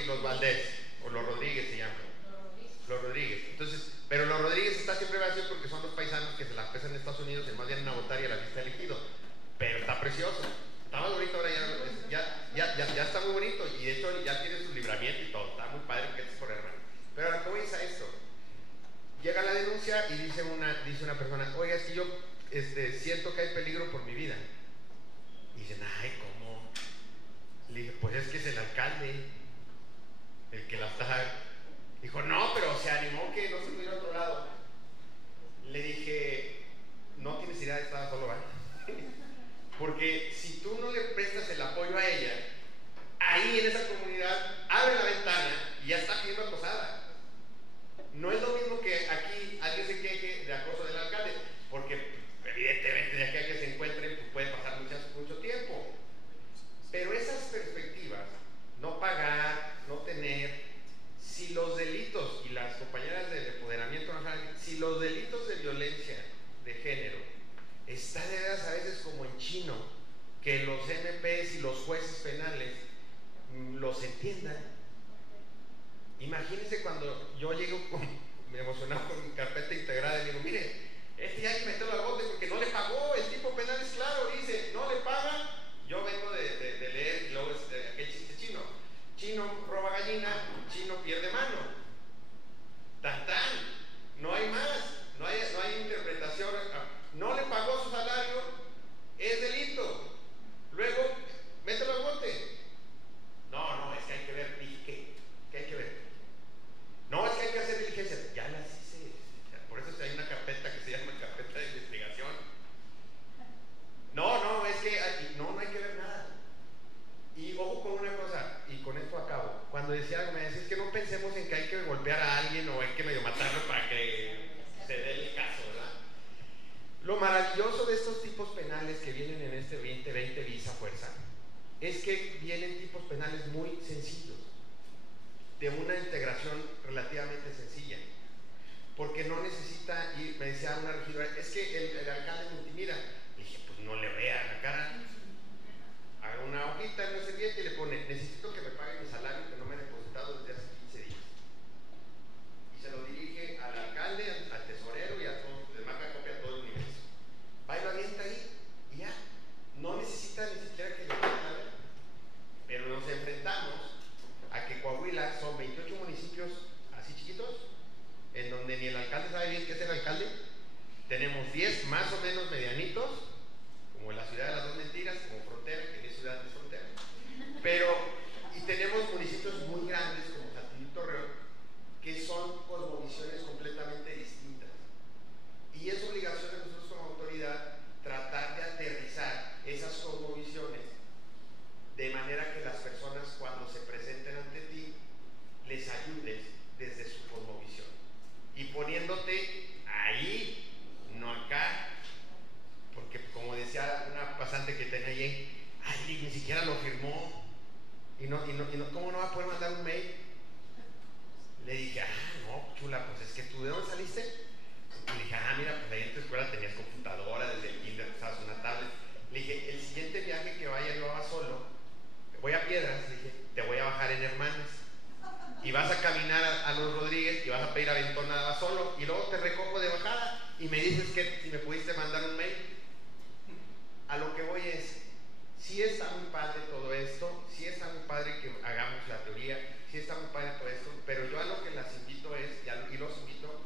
y los Valdés, o los Rodríguez se llaman. Los Rodríguez. Entonces, pero los Rodríguez está siempre vacío porque son los paisanos que se la pesan en Estados Unidos y más vienen a votar y a la lista elegido. Pero está precioso. Está más bonito ahora, ya está muy bonito y de hecho ya tiene su libramiento y todo. Está muy padre que es por hermano. Pero ahora, ¿cómo es a esto? Llega la denuncia y dice una persona, oiga, es que yo siento que hay peligro por mi vida. Y dicen, ay, ¿cómo? Le dije, pues es que es el alcalde el que la está... Dijo, no, pero se animó que no se pudiera a otro lado. Le dije, no tienes idea, estaba solo, ¿vale? Porque si tú no le prestas el apoyo a ella, ahí en esa comunidad abre la ventana y ya está pidiendo acosada. No es lo mismo que aquí alguien se queje de acoso del alcalde, porque evidentemente de aquí a que se encuentren pues puede pasar mucho tiempo. Pero esas perspectivas, no pagar, no tener, si los delitos, y las compañeras del empoderamiento no saben, si los delitos de violencia de género están de veras a veces como en chino, que los MPs y los jueces penales los entiendan. Imagínense cuando yo llego me emocionaba con mi carpeta integrada y digo, mire, ya hay que meterlo al bote porque no le pagó, el tipo penal es claro, dice, no le paga. Yo vengo de leer y luego aquel chiste chino. Chino roba gallina, chino pierde mano. Tan tan, no hay más, no hay interpretación. No le pagó su salario, es delito. Luego, mételo al bote. No, es que hay que ver, dije, ¿qué hay que ver? No, es que hay que hacer diligencia. Ya las hice. Por eso hay una carpeta que se llama carpeta de investigación. No, es que no hay que ver nada. Y ojo con una cosa, y con esto acabo. Cuando decía algo, me decía, es que no pensemos en que hay que golpear a alguien o hay que medio matarlo para que se dé el caso, ¿verdad? Lo maravilloso de estos tipos penales que vienen en este 2020 visa fuerza es que vienen tipos penales muy sencillos, de una integración relativamente sencilla, porque no necesita ir. Me decía una regidora, es que el alcalde me intimida. Le dije, pues no le vea la cara, haga una hojita en una servilleta y le pone, necesito que me pague mi salario que no me he depositado desde hace 15 días. Y se lo dirige al alcalde, al tesorero y a todos, le marca copia a todo el universo. Va y lo avienta ahí y ya. No necesita ni siquiera que le diga nada. Pero nos enfrentamos a que Coahuila son 28 municipios así chiquitos, en donde ni el alcalde sabe bien qué es el alcalde. Tenemos 10 más o menos medianitos, como la ciudad de las dos mentiras, como Frontera, que ni es ciudad ni es frontera. Y tenemos municipios muy grandes, como Saltillo y Torreón, que son cosmovisiones completamente distintas. Y es obligación de nosotros como autoridad tratar de aterrizar esas cosmovisiones de manera que las personas cuando se presenten ante ti les ayudes desde su cosmovisión y poniéndote ahí, no acá, porque como decía una pasante que tenía ahí, ay, ni siquiera lo firmó y ¿cómo no va a poder mandar un mail? Le dije, no, chula, pues es que tú, ¿de dónde saliste? Le dije, mira, pues ahí en tu escuela tenías computadora, desde el kinder usabas una tablet. Le dije, el siguiente viaje que vaya yo solo, voy a Piedras, le dije, te voy a bajar en Hermanas y vas a caminar a los Rodríguez y vas a pedir aventón nada más solo y luego te recojo de bajada y me dices que si me pudiste mandar un mail. A lo que voy es, sí está muy padre todo esto, sí está muy padre que hagamos la teoría, sí está muy padre todo esto, pero yo a lo que las invito es, y los invito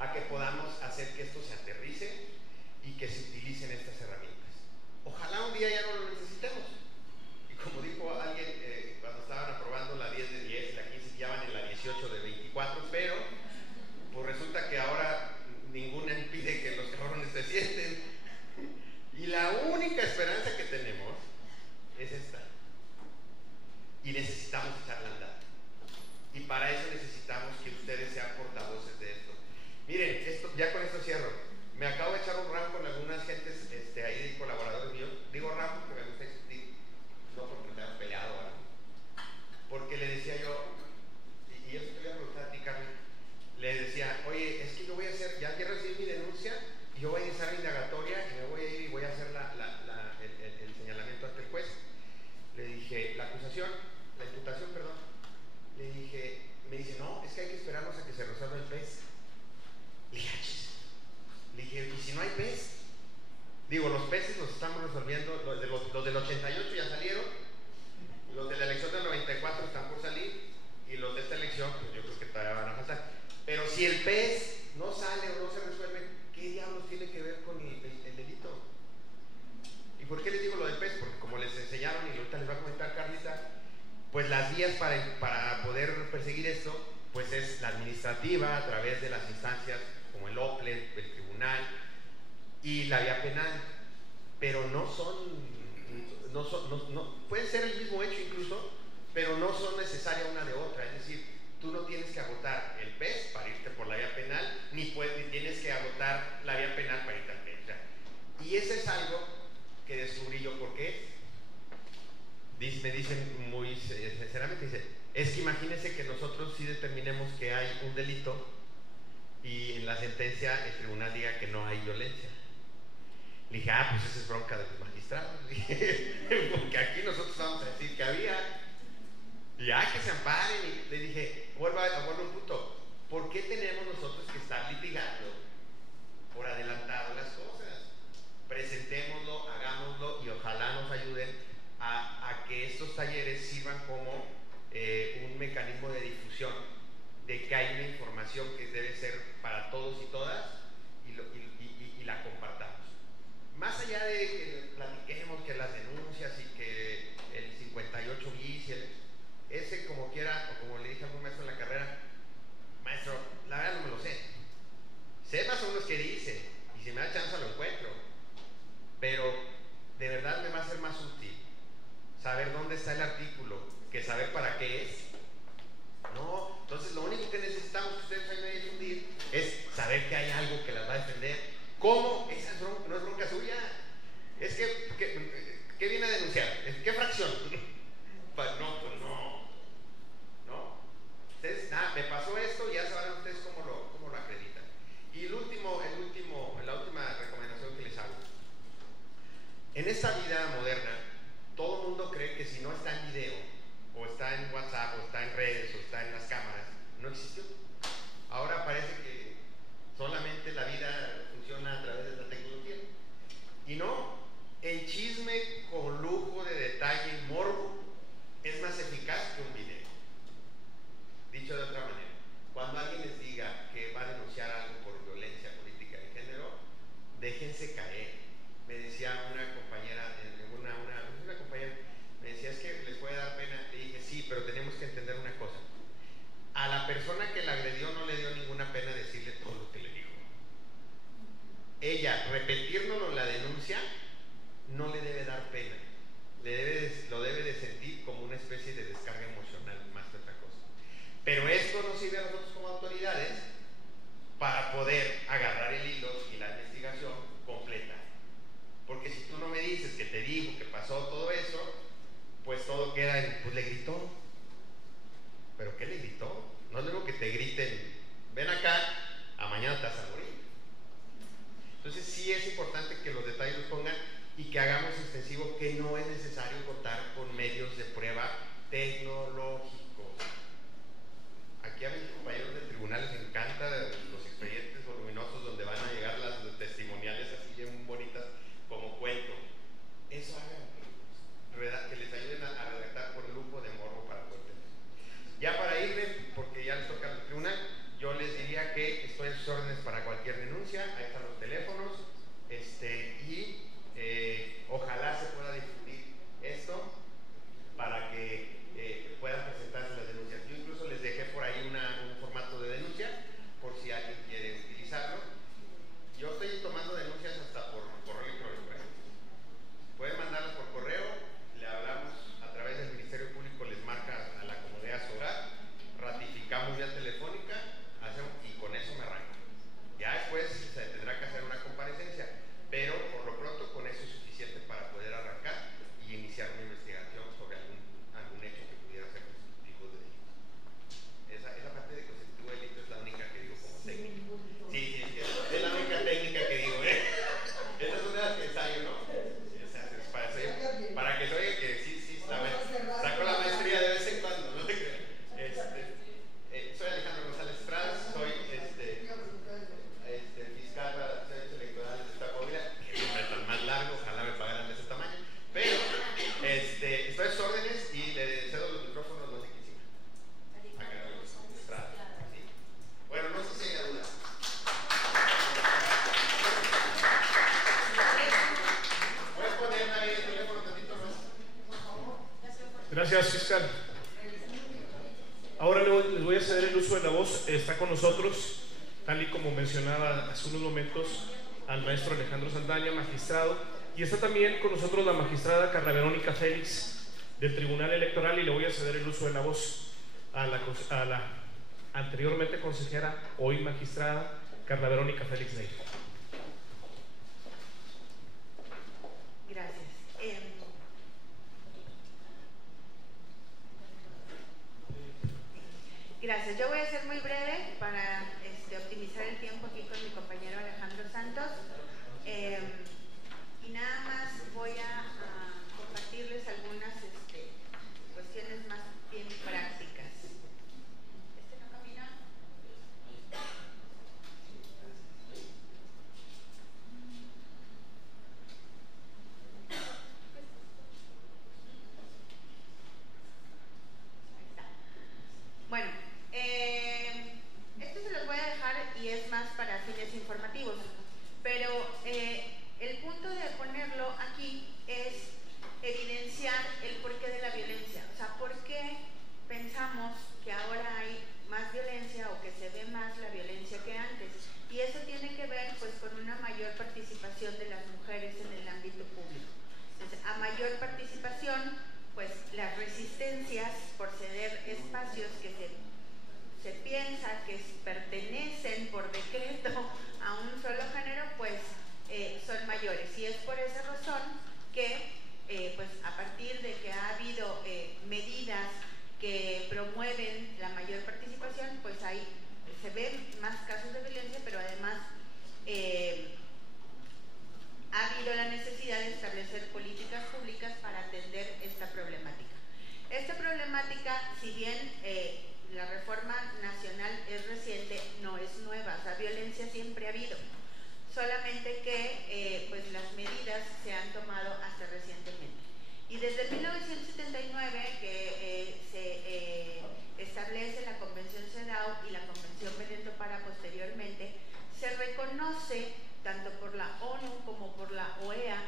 a que podamos hacer que esto se aterrice y que se utilicen estas herramientas. Ojalá un día ya no lo necesitemos. Y como dijo alguien cuando estaban aprobando la 10 de 10 y la 15, ya van en la 18 de 24, pero pues resulta que ahora ninguna impide que los cabrones se sienten. Y la única esperanza que tenemos es esta. Y necesitamos echarla a andar. Y para eso necesitamos que ustedes sean portavoces de esto. Miren, ya con esto cierro. Me acabo de echar un round con algunas gentes ahí de colaboradores míos. Digo round porque me gusta discutir, no porque me han peleado ahora. Porque le decía yo, y eso te voy a preguntar a ti, Carmen, le decía, oye, es que yo voy a hacer, ya quiero recibir mi denuncia, y yo voy a iniciar mi indagatoria y me voy a ir y voy a hacer el señalamiento ante el juez. Le dije, la imputación, perdón, dije, me dice, no, es que hay que esperarnos a que se resuelva el PES. Le dije, ¿y si no hay PES? Digo, los PES los estamos resolviendo, los del 88 ya salieron, los de la elección del 94 están por salir, y los de esta elección, pues yo creo que todavía van a pasar. Pero si el PES no sale o no se resuelve, ¿qué diablos tiene que ver con el delito? ¿Y por qué les digo lo del PES? Porque como les enseñaron, y ahorita les va a comentar Carlita, pues las vías para poder perseguir esto, pues es la administrativa, a través de las instancias como el OPLE, el tribunal, y la vía penal. Pero no pueden ser el mismo hecho incluso, pero no son necesarias una de otra. Es decir, tú no tienes que agotar el PES para irte por la vía penal, ni tienes que agotar la vía penal para irte al PES. Y eso es algo que descubrí yo. ¿Por qué? Me dicen muy sinceramente, es que imagínense que nosotros sí determinemos que hay un delito y en la sentencia el tribunal diga que no hay violencia. Le dije, pues esa es bronca de los magistrados. Porque aquí nosotros vamos a decir que había. Y que se amparen. Y le dije, vuelvo a un punto. ¿Por qué tenemos nosotros que estar litigando por adelantado las cosas? Presentémoslo, hagámoslo y ojalá nos ayuden a que estos talleres sirvan como un mecanismo de difusión de que hay una información que debe ser para todos y todas y la compartamos. Más allá de que platiquemos que las denuncias y que el 58 bis y ese como quiera, o como le dije a algún maestro en la carrera, maestro, la verdad no me lo sé. Sé más o menos qué dice, y si me da chance lo encuentro. Pero de verdad me va a ser más útil saber dónde está el artículo que saber para qué es. No, entonces lo único que necesitamos que ustedes vayan a difundir es saber que hay algo que las va a defender. ¿Cómo? Esa no es bronca suya. Es ¿qué viene a denunciar? ¿Qué fracción? Pues no. Ustedes, me pasó esto, ya sabrán ustedes cómo lo acreditan. Y la última recomendación que les hago. En esta vida moderna, todo el mundo cree que si no está en video, o está en WhatsApp, o está en redes, o está en las cámaras, no existió. Ahora parece que solamente la vida funciona a través de la tecnología. Y no, el chisme con lujo de detalle y morbo es más eficaz que un video. Dicho de otra manera, cuando alguien les diga que va a denunciar algo por violencia política de género, déjense caer. Me decía una compañera, una compañera, me decía, es que les puede dar pena. Le dije, sí, pero tenemos que entender una cosa. A la persona que la agredió no le dio ninguna pena decirle todo lo que le dijo. Ella, repetírnoslo en la denuncia, no le debe dar pena. Lo debe de sentir como una especie de descarga emocional, más que otra cosa. Pero esto nos sirve a nosotros como autoridades para poder agarrar el hilo y la investigación completa. Porque si tú no me dices que te dijo, que pasó todo eso, pues todo queda en, pues le gritó. ¿Pero qué le gritó? No es luego que te griten, ven acá, a mañana te vas a morir. Entonces sí es importante que los detalles los pongan y que hagamos extensivo que no es necesario contar con medios de prueba tecnológicos. Aquí a mis compañeros del tribunal les encanta los expedientes voluminosos donde van a llegar las testimoniales así bien bonitas como cuento. Eso hagan, que les ayuden a redactar por lujo de morbo para poder tener. Ya para irme, porque ya les toca al tribunal, yo les diría que estoy a sus órdenes para cualquier denuncia. Ahí están los teléfonos, y ojalá se pueda difundir esto Gracias, fiscal. Ahora les voy a ceder el uso de la voz. Está con nosotros, tal y como mencionaba hace unos momentos, al maestro Alejandro Saldaña, magistrado, y está también con nosotros la magistrada Carla Verónica Félix del Tribunal Electoral, y le voy a ceder el uso de la voz a la anteriormente consejera, hoy magistrada, Carla Verónica Félix Ney. Gracias. Gracias. Yo voy a ser muy breve para optimizar el tiempo aquí con mi compañero Alejandro Santos. Y nada más voy a compartirles algunas cuestiones más bien prácticas. ¿Este no camina? Ahí está. Bueno, esto se los voy a dejar y es más para fines informativos, pero el punto de ponerlo aquí es evidenciar el porqué de la violencia. O sea, por qué pensamos que ahora hay más violencia o que se ve más la violencia que antes. Y eso tiene que ver pues con una mayor participación de las mujeres en el ámbito público. Entonces, a mayor participación, pues las resistencias por ceder espacios que se piensa que pertenecen por decreto a un solo género, pues son mayores. Y es por esa razón que pues a partir de que ha habido medidas que promueven la mayor participación, pues se ven más casos de violencia, pero además ha habido la necesidad de establecer políticas públicas para atender esta problemática. Esta problemática, si bien la reforma nacional es reciente, no es nueva. O sea, violencia siempre ha habido, solamente que pues las medidas se han tomado hasta recientemente. Y desde 1979 que se establece la Convención CEDAW y la Convención Belén do Pará posteriormente, se reconoce tanto por la ONU como por la OEA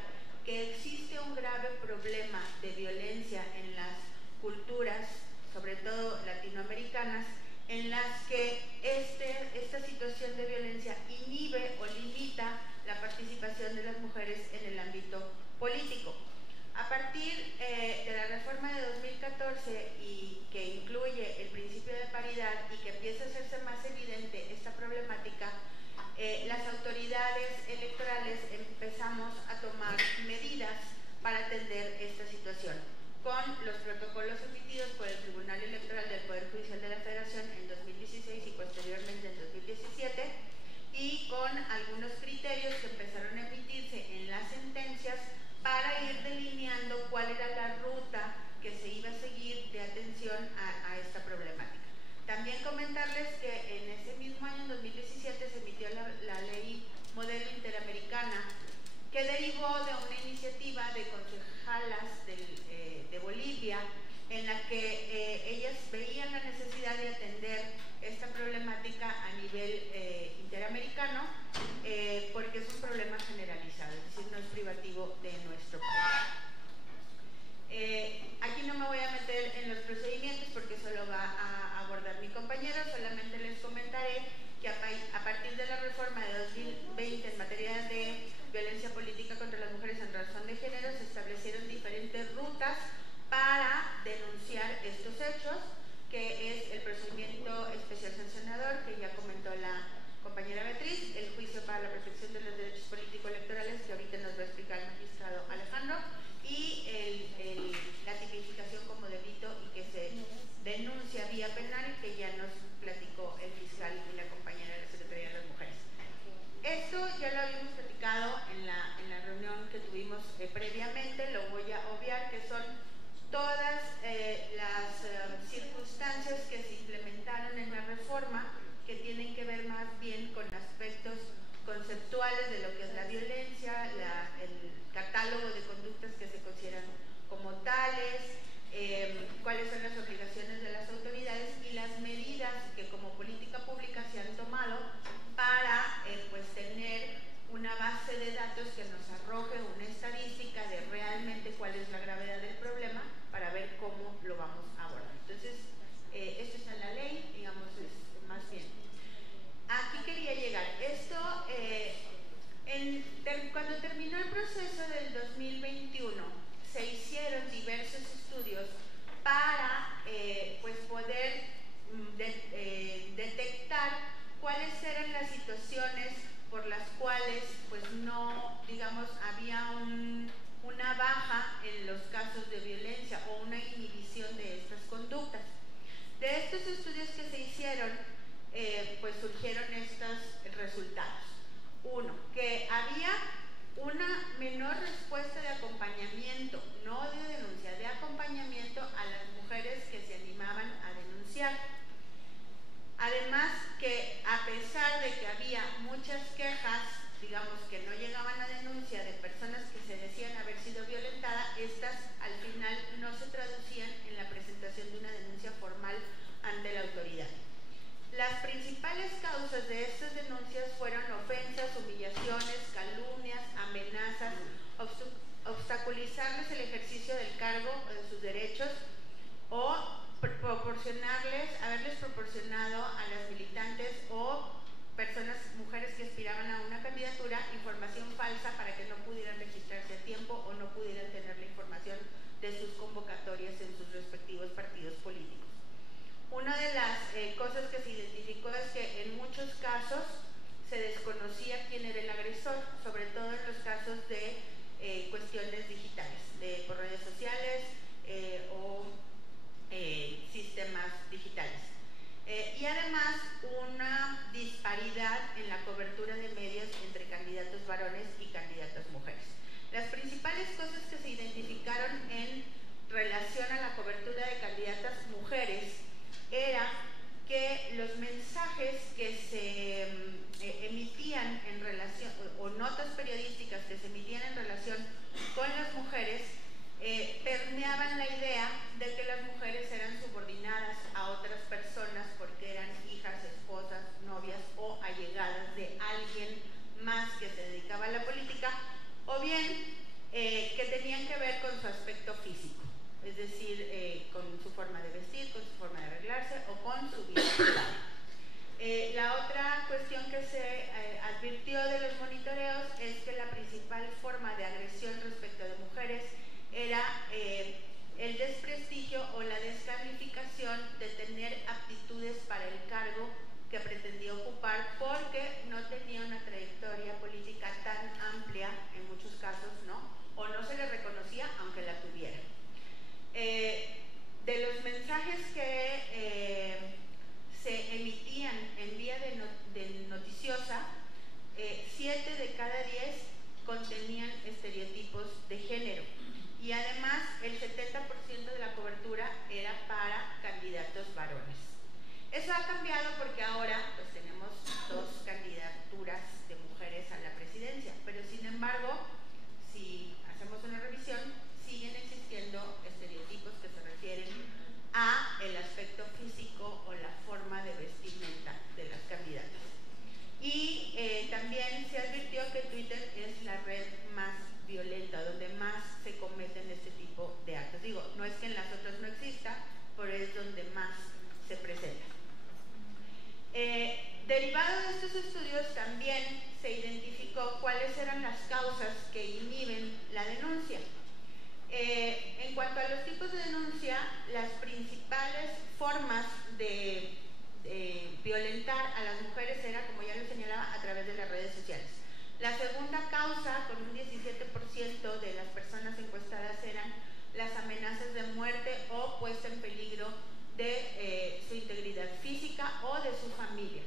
que existe un grave problema de violencia en las culturas, sobre todo latinoamericanas, en las que esta situación de violencia inhibe o limita la participación de las mujeres en el ámbito político. A partir de la reforma de 2014 y que incluye el principio de paridad y que empieza a hacerse más evidente esta problemática, las autoridades electorales empezamos a tomar medidas para atender esta situación, con los protocolos emitidos por el Tribunal Electoral del Poder Judicial de la Federación en 2016 y posteriormente en 2017, y con algunos criterios que empezaron a emitirse en las sentencias para ir delineando cuál era la ruta que se iba a seguir de atención a esta problemática. También comentarles que en ese mismo año, en 2017, se emitió la Ley Modelo Interamericana, que derivó de una iniciativa de concejalas de Bolivia, en la que ellas veían la necesidad de atender esta problemática a nivel interamericano, porque es un problema generalizado, es decir, no es privativo de nuestro país. Aquí no me voy a meter en los procedimientos porque eso lo va a abordar mi compañero, solamente les comentaré que a partir de la reforma de 2020 en materia de violencia política contra las mujeres en razón de género se establecieron diferentes rutas para denunciar estos hechos, que es el procedimiento especial sancionador, que ya comentó la compañera Beatriz, el juicio para la protección de los derechos político-electorales, que ahorita nos va a explicar el magistrado Alejandro, y la tipificación como delito y que se denuncia vía penal, que ya nos platicó el fiscal y la compañera de la Secretaría de las Mujeres. Esto ya lo habíamos platicado en la reunión que tuvimos previamente, lo voy a obviar, que son todas las circunstancias que se implementaron en la reforma, que tienen que ver más bien con aspectos conceptuales de lo que es la violencia, el catálogo de conductas que se consideran como tales, digamos, había una baja en los casos de violencia o una inhibición de estas conductas. De estos estudios que se hicieron, pues surgieron estos resultados. Uno, que había una menor respuesta de acompañamiento, no de denuncia, de acompañamiento a las mujeres que se animaban a denunciar. Además, que a pesar de que había muchas quejas, digamos, que no llegaban a denuncia de personas que se decían haber sido violentadas, estas al final no se traducían en la presentación de una denuncia formal ante la autoridad. Las principales causas de estas denuncias fueron ofensas, humillaciones, calumnias, amenazas, obstaculizarles el ejercicio del cargo o de sus derechos o haberles proporcionado a las militantes o personas, mujeres que aspiraban a una candidatura, información falsa para que no pudieran registrarse a tiempo o no pudieran tener la información de sus convocatorias en sus respectivos partidos políticos. Una de las cosas que se identificó es que en muchos casos se desconocía quién era el agresor, sobre todo en los casos de cuestiones digitales, por redes sociales o sistemas digitales. Y además una disparidad en la cobertura de medios entre candidatos varones y candidatas mujeres. Las principales cosas que se identificaron en relación a la cobertura de candidatas mujeres era que los mensajes que se emitían en relación, o notas periodísticas que se emitían en relación con las mujeres, permeaban la idea de que las mujeres eran subordinadas a otras personas porque eran hijas, esposas, novias o allegadas de alguien más que se dedicaba a la política, o bien que tenían que ver con su aspecto físico, es decir, con su forma de vestir, con su forma de arreglarse o con su vida privada. La otra cuestión que se advirtió de los monitoreos es que la principal forma de agresión respecto de mujeres era el desprestigio o la descalificación de tener aptitudes para el cargo que pretendía ocupar porque no tenía una trayectoria política tan amplia en muchos casos, ¿no? O no se le reconocía aunque la tuviera. De los mensajes que se emitían en vía de noticiosa, 7 de cada 10 contenían estereotipos de género. Y además el 70% de la cobertura era para candidatos varones. Eso ha cambiado porque ahora pues tenemos 2 candidaturas de mujeres a la presidencia, pero sin embargo, si hacemos una revisión, siguen existiendo estereotipos que se refieren a el aspecto físico o la forma de vestimenta de las candidatas. Y también se advirtió que Twitter es la red más violenta, donde más se cometen este tipo de actos. Digo, no es que en las otras no exista, pero es donde más se presenta. Derivado de estos estudios también se identificó cuáles eran las causas que inhiben la denuncia. En cuanto a los tipos de denuncia, las principales formas de violentar a las mujeres era, como ya lo señalaba, a través de las redes sociales. La segunda causa, con un 17% de las personas encuestadas, eran las amenazas de muerte o puesta en peligro de su integridad física o de su familia.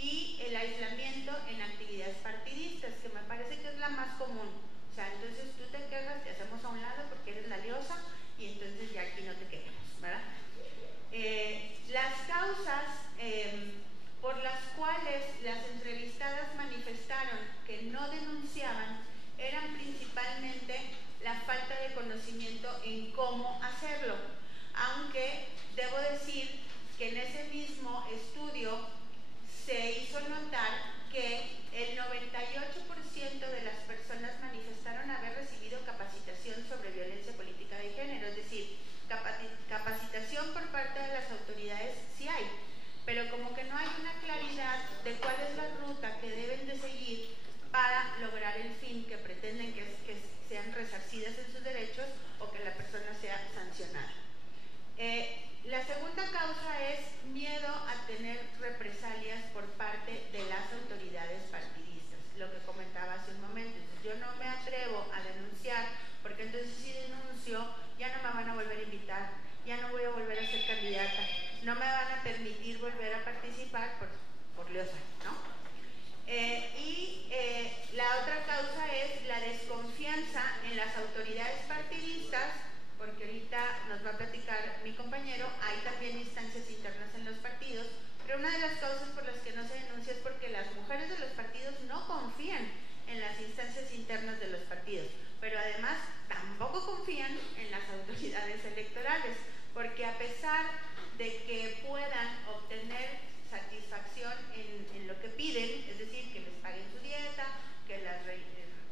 Y el aislamiento en actividades partidistas, que me parece que es la más común. O sea, entonces tú te quejas, te hacemos a un lado porque eres la diosa y entonces ya aquí no te queremos, ¿verdad? Las causas por las cuales las entrevistadas manifestaron que no denunciaban eran principalmente la falta de conocimiento en cómo hacerlo, aunque debo decir que en ese mismo estudio se hizo notar que el 98% de las personas manifestaron haber recibido capacitación sobre violencia política de género, es decir, capacitación por parte de las autoridades sí hay, pero como que no hay una claridad de cuál es la ruta que deben de seguir para lograr el fin que pretenden, que sean resarcidas en sus derechos o que la persona sea sancionada. La segunda causa es miedo a tener represalias por parte de las autoridades partidistas, lo que comentaba hace un momento. Yo no gritar, ya no voy a volver a ser candidata, no me van a permitir volver a participar por liosa, ¿no? La otra causa es la desconfianza en las autoridades partidistas, porque ahorita nos va a platicar mi compañero, hay también instancias internas en los partidos, pero una de las causas por las que no se denuncia es porque las mujeres de los partidos no confían en las instancias internas de los partidos, pero además tampoco confían en las autoridades electorales, porque a pesar de que puedan obtener satisfacción en lo que piden, es decir, que les paguen su dieta, que las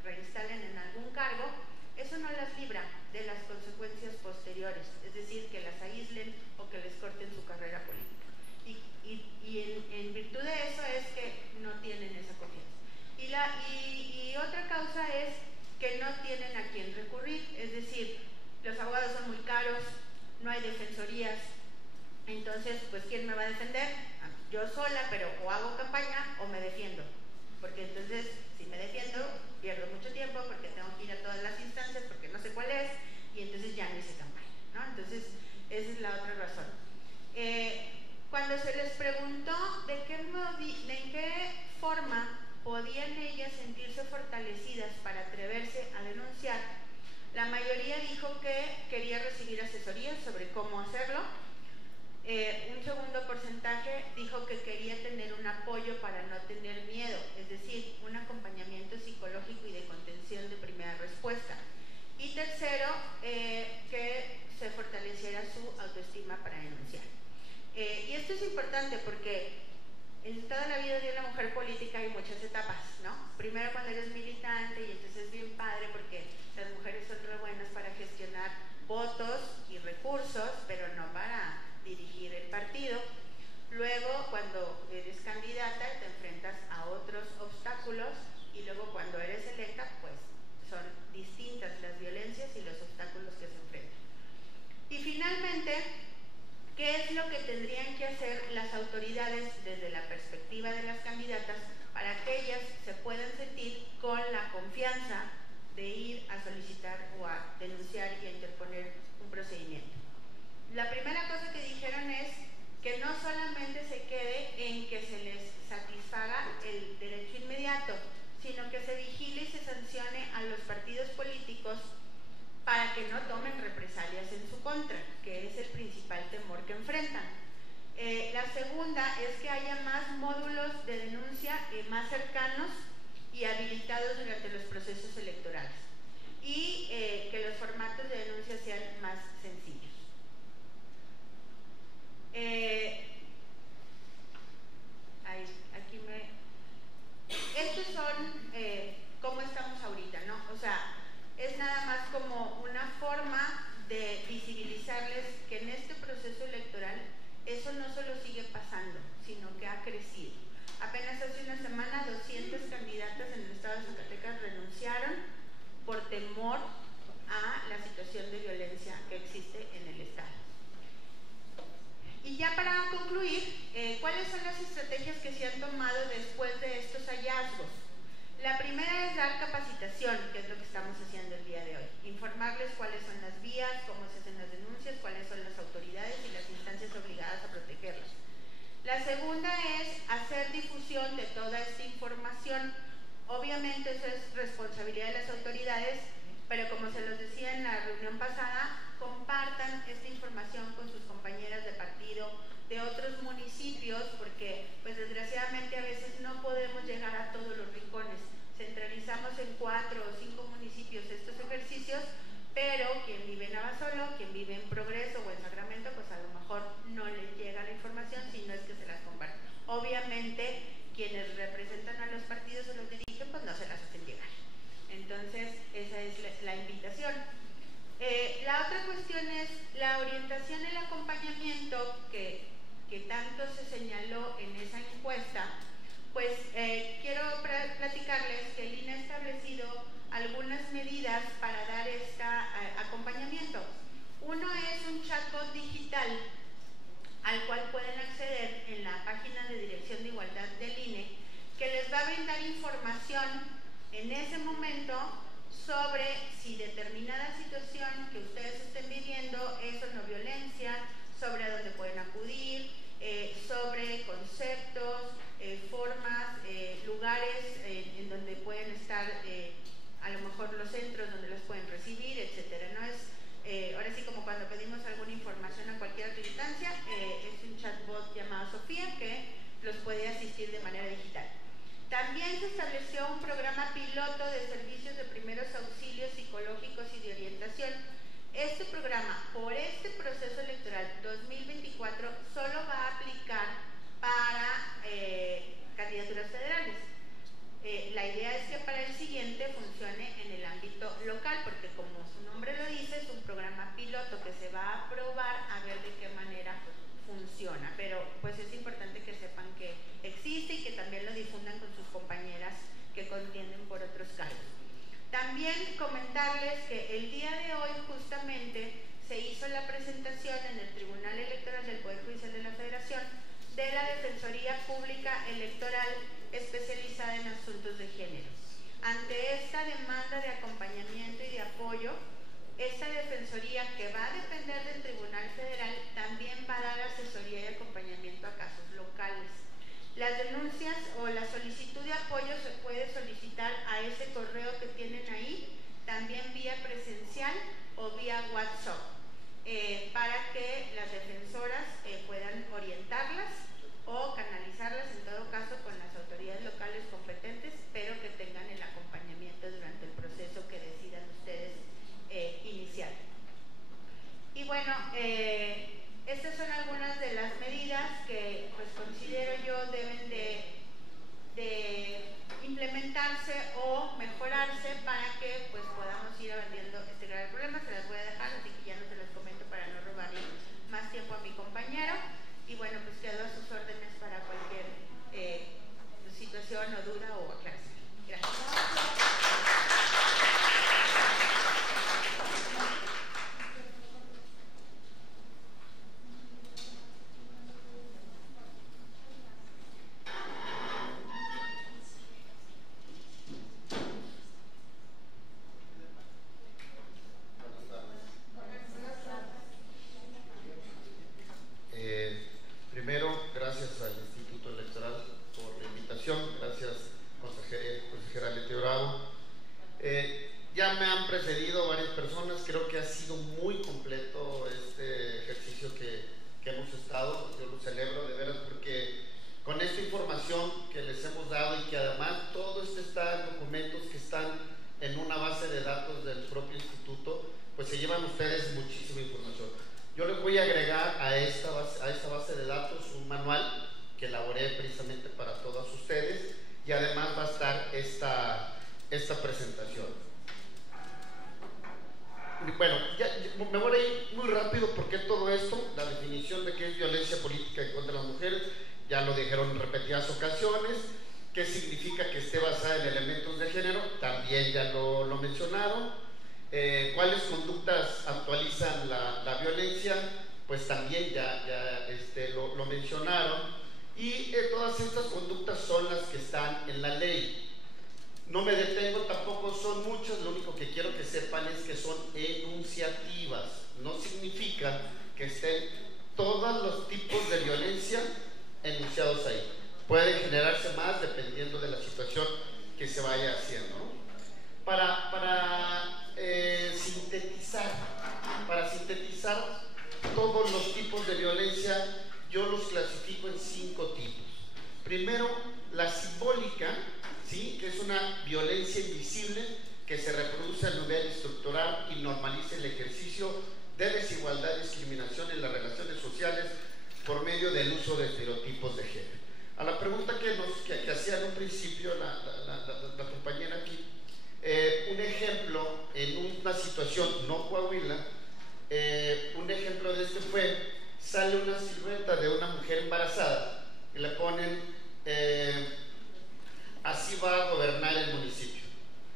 reinstalen en algún cargo, eso no las libra de las consecuencias posteriores, es decir, que las aíslen o que les corten su carrera política. Y en virtud de eso es que no tienen esa confianza. Y otra causa es que no tienen a quién recurrir, es decir, los abogados son muy caros, no hay defensorías, entonces, pues, ¿quién me va a defender? Yo sola, pero o hago campaña o me defiendo, porque entonces, si me defiendo, pierdo mucho tiempo porque tengo que ir a todas las instancias porque no sé cuál es, y entonces ya no hice campaña, ¿no? Entonces, esa es la otra razón. Cuando se les preguntó en qué forma podían ellas sentirse fortalecidas para atreverse a denunciar, la mayoría dijo que quería recibir asesorías sobre cómo hacerlo. Un segundo porcentaje dijo que quería tener un apoyo para no tener miedo, es decir, un acompañamiento psicológico y de contención de primera respuesta. Y tercero, que se fortaleciera su autoestima para denunciar. Y esto es importante porque en toda la vida de una mujer política hay muchas etapas, ¿no? Primero cuando eres militante, y entonces es bien padre porque las mujeres son re buenas para gestionar votos y recursos, pero no para dirigir el partido. Luego, cuando eres candidata, te enfrentas a otros obstáculos, y luego cuando eres electa, pues son distintas las violencias y los obstáculos que se enfrentan. Y finalmente, ¿qué es lo que tendrían que hacer las autoridades desde la perspectiva de las candidatas para que ellas se puedan sentir con la confianza de ir a solicitar o a denunciar y a interponer un procedimiento? La primera cosa que dijeron es que no solamente se quede en que se les satisfaga el derecho inmediato, sino que se vigile y se sancione a los partidos políticos para que no tomen represalias en su contra, que es el principal temor que enfrentan. La segunda es que haya más módulos de denuncia más cercanos y habilitados durante los procesos electorales, y que los formatos de denuncia sean más sencillos. Estos son cómo estamos ahorita, ¿no? O sea, es nada más como una forma de visibilizarles que en este proceso electoral eso no solo sigue pasando, sino que ha crecido. Apenas hace una semana 200 candidatas en el estado de Zacatecas renunciaron por temor a la situación de violencia que existe en el estado. Y ya para concluir, ¿cuáles son las estrategias que se han tomado después de estos hallazgos? La primera es dar capacitación, que es lo que estamos haciendo el día de hoy. Informarles cuáles son las vías, cómo se hacen las denuncias, cuáles son las autoridades y las instancias obligadas a protegerlas. La segunda es hacer difusión de toda esta información. Obviamente eso es responsabilidad de las autoridades, pero como se los decía en la reunión pasada, compartan esta información con sus compañeras de partido de otros municipios, porque pues desgraciadamente a veces no podemos llegar a todos los rincones. Centralizamos en 4 o 5 municipios estos ejercicios, pero quien vive en Abasolo, quien vive en Progreso o en Sacramento, pues a lo mejor no les llega la información si no es que se las comparten. Obviamente quienes representan a los partidos o los dirigen, pues no se las hacen llegar. Entonces esa es la invitación. La otra cuestión es la orientación y el acompañamiento que tanto se señaló en esa encuesta. Pues quiero platicarles que el INE ha establecido algunas medidas para dar este acompañamiento. Uno es un chatbot digital al cual pueden acceder en la página de Dirección de Igualdad del INE, que les va a brindar información en ese momento sobre si determinada situación que ustedes estén viviendo es o no También se estableció un programa piloto de servicios de primeros auxilios psicológicos y de orientación. Este programa, por este proceso electoral 2024, solo va a aplicar para candidaturas federales. La idea es que para el siguiente funcione en el ámbito local, porque como su nombre lo dice, es un programa piloto que se va a probar a ver de qué manera funciona, pero pues es importante que sepan que existe y que también lo difundan con sus compañeras que contienden por otros cargos. También comentarles que el día de hoy justamente se hizo la presentación en el Tribunal Electoral del Poder Judicial de la Federación de la Defensoría Pública Electoral especializada en asuntos de género. Ante esta demanda de acompañamiento y de apoyo, esta defensoría, que va a depender del Tribunal Federal, también va a dar asesoría y acompañamiento a casos locales. Las denuncias o la solicitud de apoyo se puede solicitar a ese correo que tienen ahí, también vía presencial o vía WhatsApp, para que las defensoras puedan orientarlas o canalizarlas en todo caso con las autoridades locales competentes, pero que tengan el acompañamiento durante el proceso que decidan ustedes iniciar. Y bueno, estas son algunas de las medidas que pues considero yo deben de implementarse o mejorarse para que pues podamos ir abatiendo este grave problema. Se las voy a dejar, así que ya no se las comento para no robarle más tiempo a mi compañero. Y bueno, pues quedo a sus órdenes para cualquier situación o duda o aclaración. Gracias. Primero, gracias al Instituto Electoral por la invitación, gracias consejera Leti Bravo. Ya me han precedido varias personas, creo que ha sido muy completo este ejercicio que hemos estado, yo lo celebro de veras porque con esta información que les hemos dado y que además todo esto está en documentos que están en una base de datos del propio instituto, pues se llevan ustedes muchísima información. Yo les voy a agregar a esta base de datos un manual que elaboré precisamente para todos ustedes y además va a estar esta presentación. Bueno, me voy a ir muy rápido porque todo esto, la definición de qué es violencia política en contra de las mujeres, ya lo dijeron en repetidas ocasiones. ¿Qué significa que esté basada en elementos de género? También ya lo mencionaron. ¿Cuáles conductas actualizan la violencia? Pues también ya lo mencionaron. Y todas estas conductas son las que están en la ley. No me detengo, tampoco son muchas, lo único que quiero que sepan es que son enunciativas. No significa que estén todos los tipos de violencia enunciados ahí. Pueden generarse más dependiendo de la situación que se vaya haciendo, ¿no? Para sintetizar todos los tipos de violencia, yo los clasifico en 5 tipos. Primero, la simbólica, ¿sí?, que es una violencia invisible que se reproduce a nivel estructural y normaliza el ejercicio de desigualdad y discriminación en las relaciones sociales por medio del uso de estereotipos de género. A la pregunta que hacía en un principio la compañera aquí, un ejemplo en una situación no Coahuila, un ejemplo de este fue, sale una silueta de una mujer embarazada y le ponen así va a gobernar el municipio.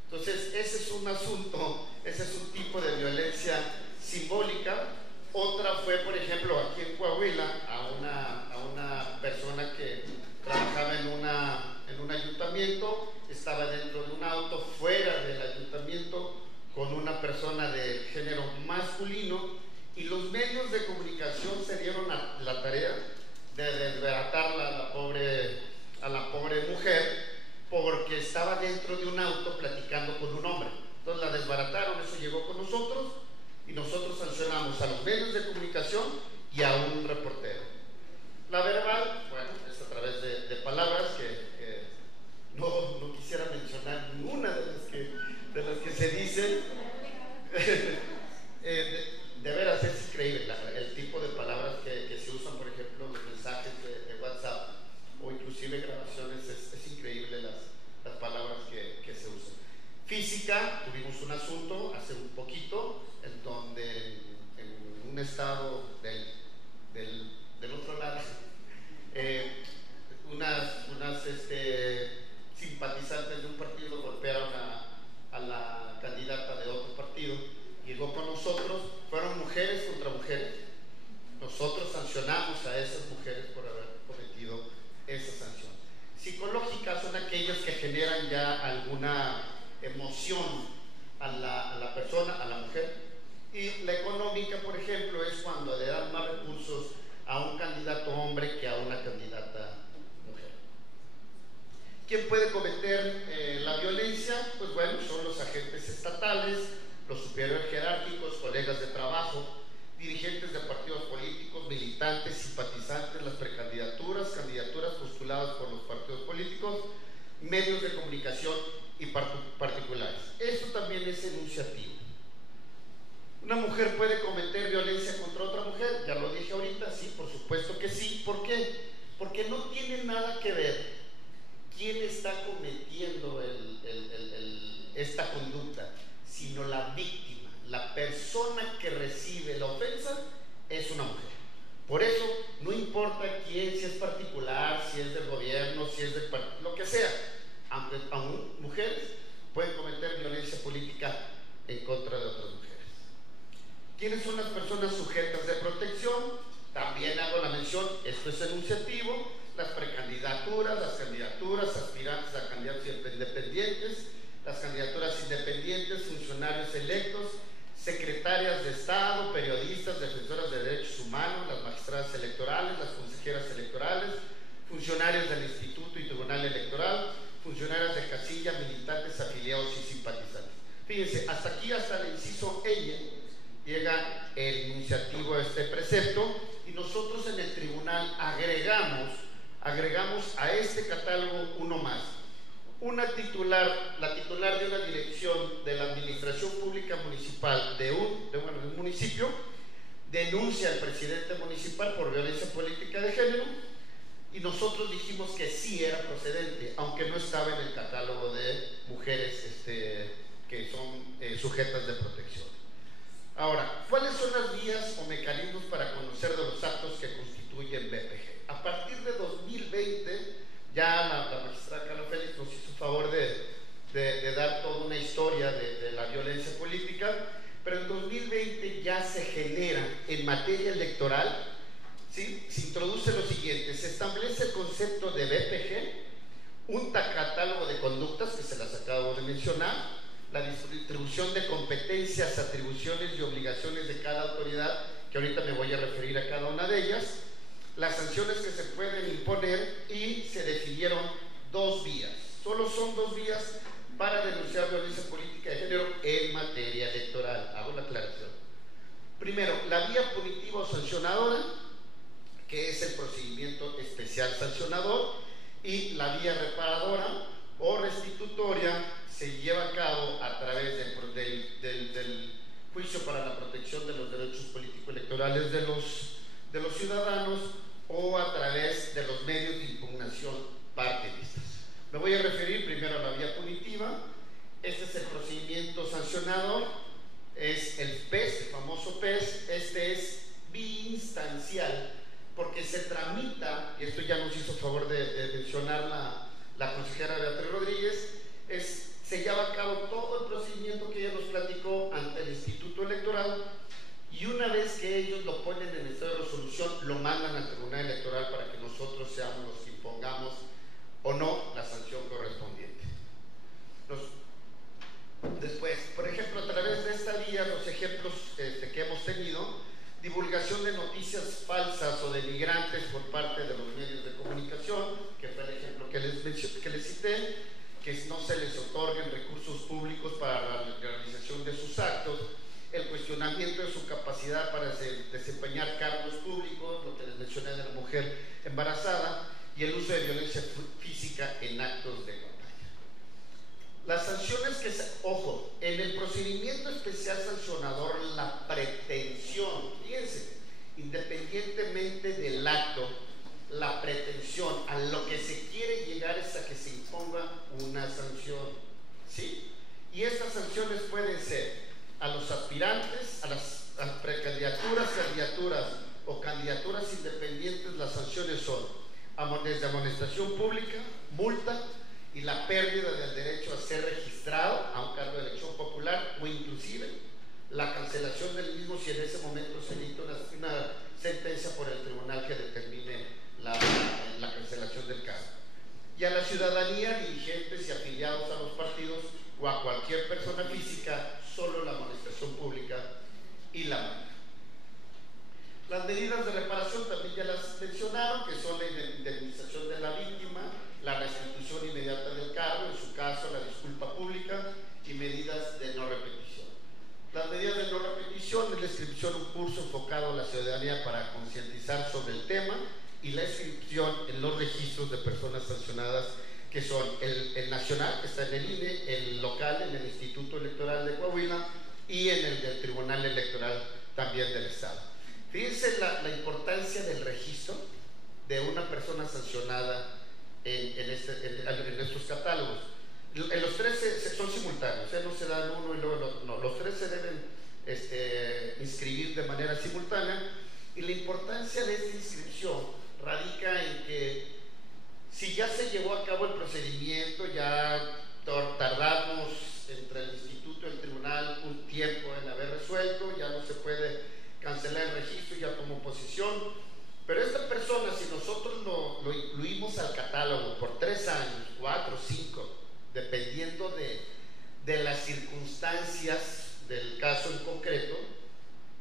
Entonces ese es un asunto, ese es un tipo de violencia simbólica. Otra fue, por ejemplo, aquí en Coahuila, a una persona que trabajaba en un ayuntamiento, estaba dentro de un auto fuera del ayuntamiento con una persona de género masculino y los medios de comunicación se dieron la tarea de desbaratar a la pobre mujer porque estaba dentro de un auto platicando con un hombre. Entonces la desbarataron, eso llegó con nosotros y nosotros sancionamos a los medios de comunicación y a un reportero. La verbal, bueno, es a través de palabras que no nosotros sancionamos a esas mujeres por haber cometido esa sanción. Psicológicas son aquellas que generan ya alguna emoción a la persona, a la mujer, y la económica, por ejemplo, es cuando le dan más recursos a un candidato hombre que a una candidata mujer. ¿Quién puede cometer la violencia? Pues bueno, son los agentes estatales, los superiores jerárquicos, colegas de trabajo, dirigentes de partidos políticos, militantes, simpatizantes, las precandidaturas, candidaturas postuladas por los partidos políticos, medios de comunicación y particulares. Esto también es enunciativo. ¿Una mujer puede cometer violencia contra otra mujer? Ya lo dije ahorita, sí, por supuesto que sí. ¿Por qué? Porque no tiene nada que ver quién está cometiendo esta conducta, sino la víctima, la persona que recibe la ofensa es una mujer. Por eso no importa quién, si es particular, si es del gobierno, si es del partido, lo que sea, aún mujeres pueden cometer violencia política en contra de otras mujeres. ¿Quiénes son las personas sujetas de protección? También hago la mención, esto es enunciativo, las precandidaturas, las candidaturas, aspirantes a candidatos independientes, las candidaturas independientes, funcionarios electos, secretarias de Estado, periodistas, defensoras de derechos humanos, las magistradas electorales, las consejeras electorales, funcionarios del Instituto y Tribunal Electoral, funcionarios de casilla, militantes, afiliados y simpatizantes. Fíjense, hasta aquí, hasta el inciso ella, llega el enunciativo de este precepto, y nosotros en el tribunal agregamos a este catálogo uno más. La titular de una dirección de la administración pública municipal de un municipio denuncia al presidente municipal por violencia política de género, y nosotros dijimos que sí era procedente, aunque no estaba en el catálogo de mujeres que son sujetas de protección. Ahora, ¿cuáles son las vías o mecanismos para conocer de los actos que constituyen BPG? A partir de 2020, ya la magistrada Carla Félix nos hizo favor de dar toda una historia de la violencia política, pero en 2020 ya se genera en materia electoral, ¿sí? Se introduce lo siguiente: se establece el concepto de BPG, un catálogo de conductas que se las acabo de mencionar, la distribución de competencias, atribuciones y obligaciones de cada autoridad, que ahorita me voy a referir a cada una de ellas, las sanciones que se pueden imponer, y se definieron 2 vías. Solo son 2 vías para denunciar violencia política de género en materia electoral. Hago la aclaración. Primero, la vía punitiva o sancionadora, que es el procedimiento especial sancionador, y la vía reparadora o restitutoria se lleva a cabo a través del juicio para la protección de los derechos político-electorales de los ciudadanos, o a través de los medios de impugnación partidistas. Me voy a referir primero a la vía punitiva. Este es el procedimiento sancionador, es el PES, el famoso PES. Este es biinstancial porque se tramita, y esto ya nos hizo favor de mencionar la consejera Beatriz Rodríguez, se lleva a cabo todo el procedimiento que ella nos platicó ante el Instituto Electoral, y una vez que ellos lo ponen en estado de resolución, lo mandan al Tribunal Electoral para que nosotros seamos los que impongamos o no la sanción correspondiente. Después, por ejemplo, a través de esta vía, los ejemplos que hemos tenido: divulgación de noticias falsas o denigrantes por parte de los medios de comunicación, que fue el ejemplo que les cité, que no se les otorguen recursos públicos para la realización de sus actos, el cuestionamiento de su capacidad para desempeñar cargos públicos, lo que les mencioné de la mujer embarazada, y el uso de violencia física en actos de campaña. Las sanciones ojo, en el procedimiento especial sancionador, la pretensión, fíjense, independientemente del acto, la pretensión a lo que se quiere llegar es a que se imponga una sanción, ¿sí? Y estas sanciones pueden ser a los aspirantes, a las precandidaturas, candidaturas o candidaturas independientes. Las sanciones son desde amonestación pública, multa y la pérdida del derecho a ser registrado a un cargo de elección popular, o inclusive la cancelación del mismo si en ese momento se dicta una sentencia medidas de reparación también ya las mencionaron, que son la indemnización de la víctima, la restitución inmediata del cargo, en su caso la disculpa pública, y medidas de no repetición. Las medidas de no repetición es la inscripción en un curso enfocado a la ciudadanía para concientizar sobre el tema, y la inscripción en los registros de personas sancionadas, que son el nacional, que está en el INE, el local, en el Instituto Electoral de Coahuila, y en el del Tribunal Electoral también del Estado. Fíjense la importancia del registro de una persona sancionada en estos catálogos. En los tres son simultáneos, no se dan uno y luego el otro, no, los tres se deben inscribir de manera simultánea, y la importancia de esta inscripción radica en que si ya se llevó a cabo el procedimiento, ya tardamos entre el instituto y el tribunal un tiempo en haber resuelto, ya no se puede cancelar el registro, ya tomó posición, pero esta persona, si nosotros lo incluimos al catálogo por 3 años, 4, 5, dependiendo de las circunstancias del caso en concreto,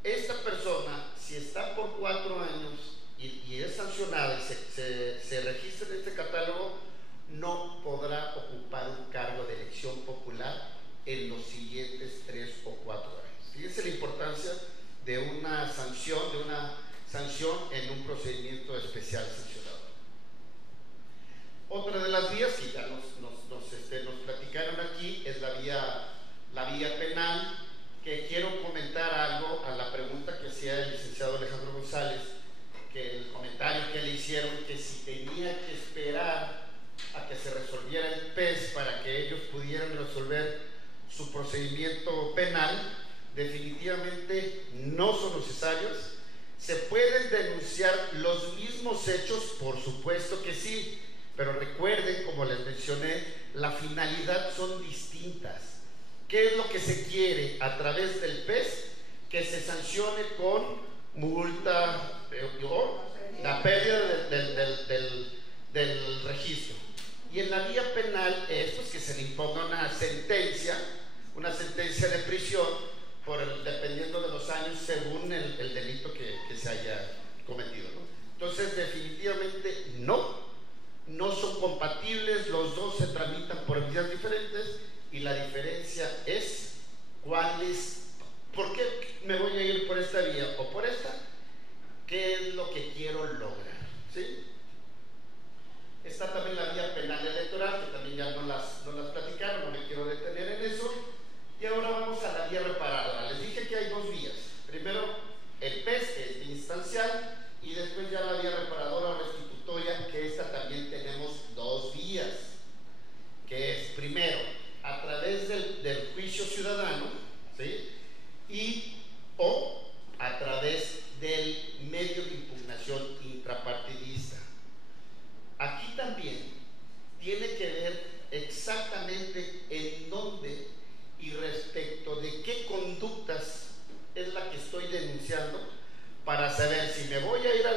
esta persona, si está por 4 años y es sancionada y se registra en este catálogo, no podrá ocupar un cargo de elección popular en los siguientes 3 o 4 años. Fíjense la importancia de una sanción en un procedimiento especial sancionador. Otra de las vías que ya nos platicaron aquí es la vía penal, que quiero comentar algo a la pregunta que hacía el licenciado Alejandro González, que el comentario que le hicieron, que si tenía que esperar a que se resolviera el PES para que ellos pudieran resolver su procedimiento penal. Definitivamente no son necesarios. ¿Se pueden denunciar los mismos hechos? Por supuesto que sí, pero recuerden, como les mencioné, la finalidad son distintas. ¿Qué es lo que se quiere a través del PES? Que se sancione con multa o la pérdida del registro. Y en la vía penal es pues, que se le imponga una sentencia de prisión, dependiendo de los años según el delito que se haya cometido, ¿no? Entonces, definitivamente no son compatibles, los dos se tramitan por vías diferentes, y la diferencia es ¿por qué me voy a ir por esta vía o por esta? ¿Qué es lo que quiero lograr? ¿Sí? Está también la vía penal electoral, que también ya no las platicaron, no me quiero detener en eso. Y ahora vamos a la vía reparadora. Les dije que hay 2 vías. Primero, el PES, que es instancial, y después ya la vía reparadora o restitutoria, que esta también tenemos 2 vías, que es primero a través del juicio ciudadano, ¿sí? O a través del medio de impugnación intrapartidista. Aquí también tiene que ver exactamente en dónde y respecto de qué conductas es la que estoy denunciando, para saber si me voy a ir a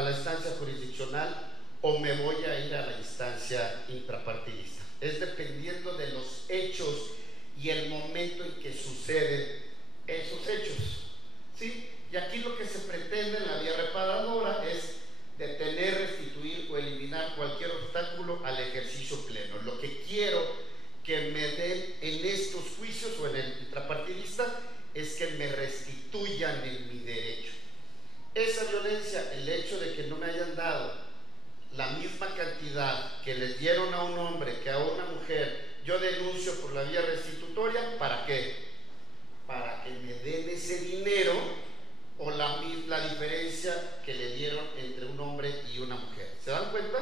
la instancia jurisdiccional o me voy a ir a la instancia intrapartidista. Es dependiendo de los hechos y el momento en que suceden esos hechos, ¿sí? Y aquí lo que se pretende en la vía reparadora es detener, restituir o eliminar cualquier obstáculo al ejercicio pleno. Lo que quiero que me den en estos juicios o en el intrapartidista es que me restituyan en mi derecho. Esa violencia, el hecho de que no me hayan dado la misma cantidad que les dieron a un hombre que a una mujer, yo denuncio por la vía restitutoria. ¿Para qué? Para que me den ese dinero o la diferencia que le dieron entre un hombre y una mujer. ¿Se dan cuenta?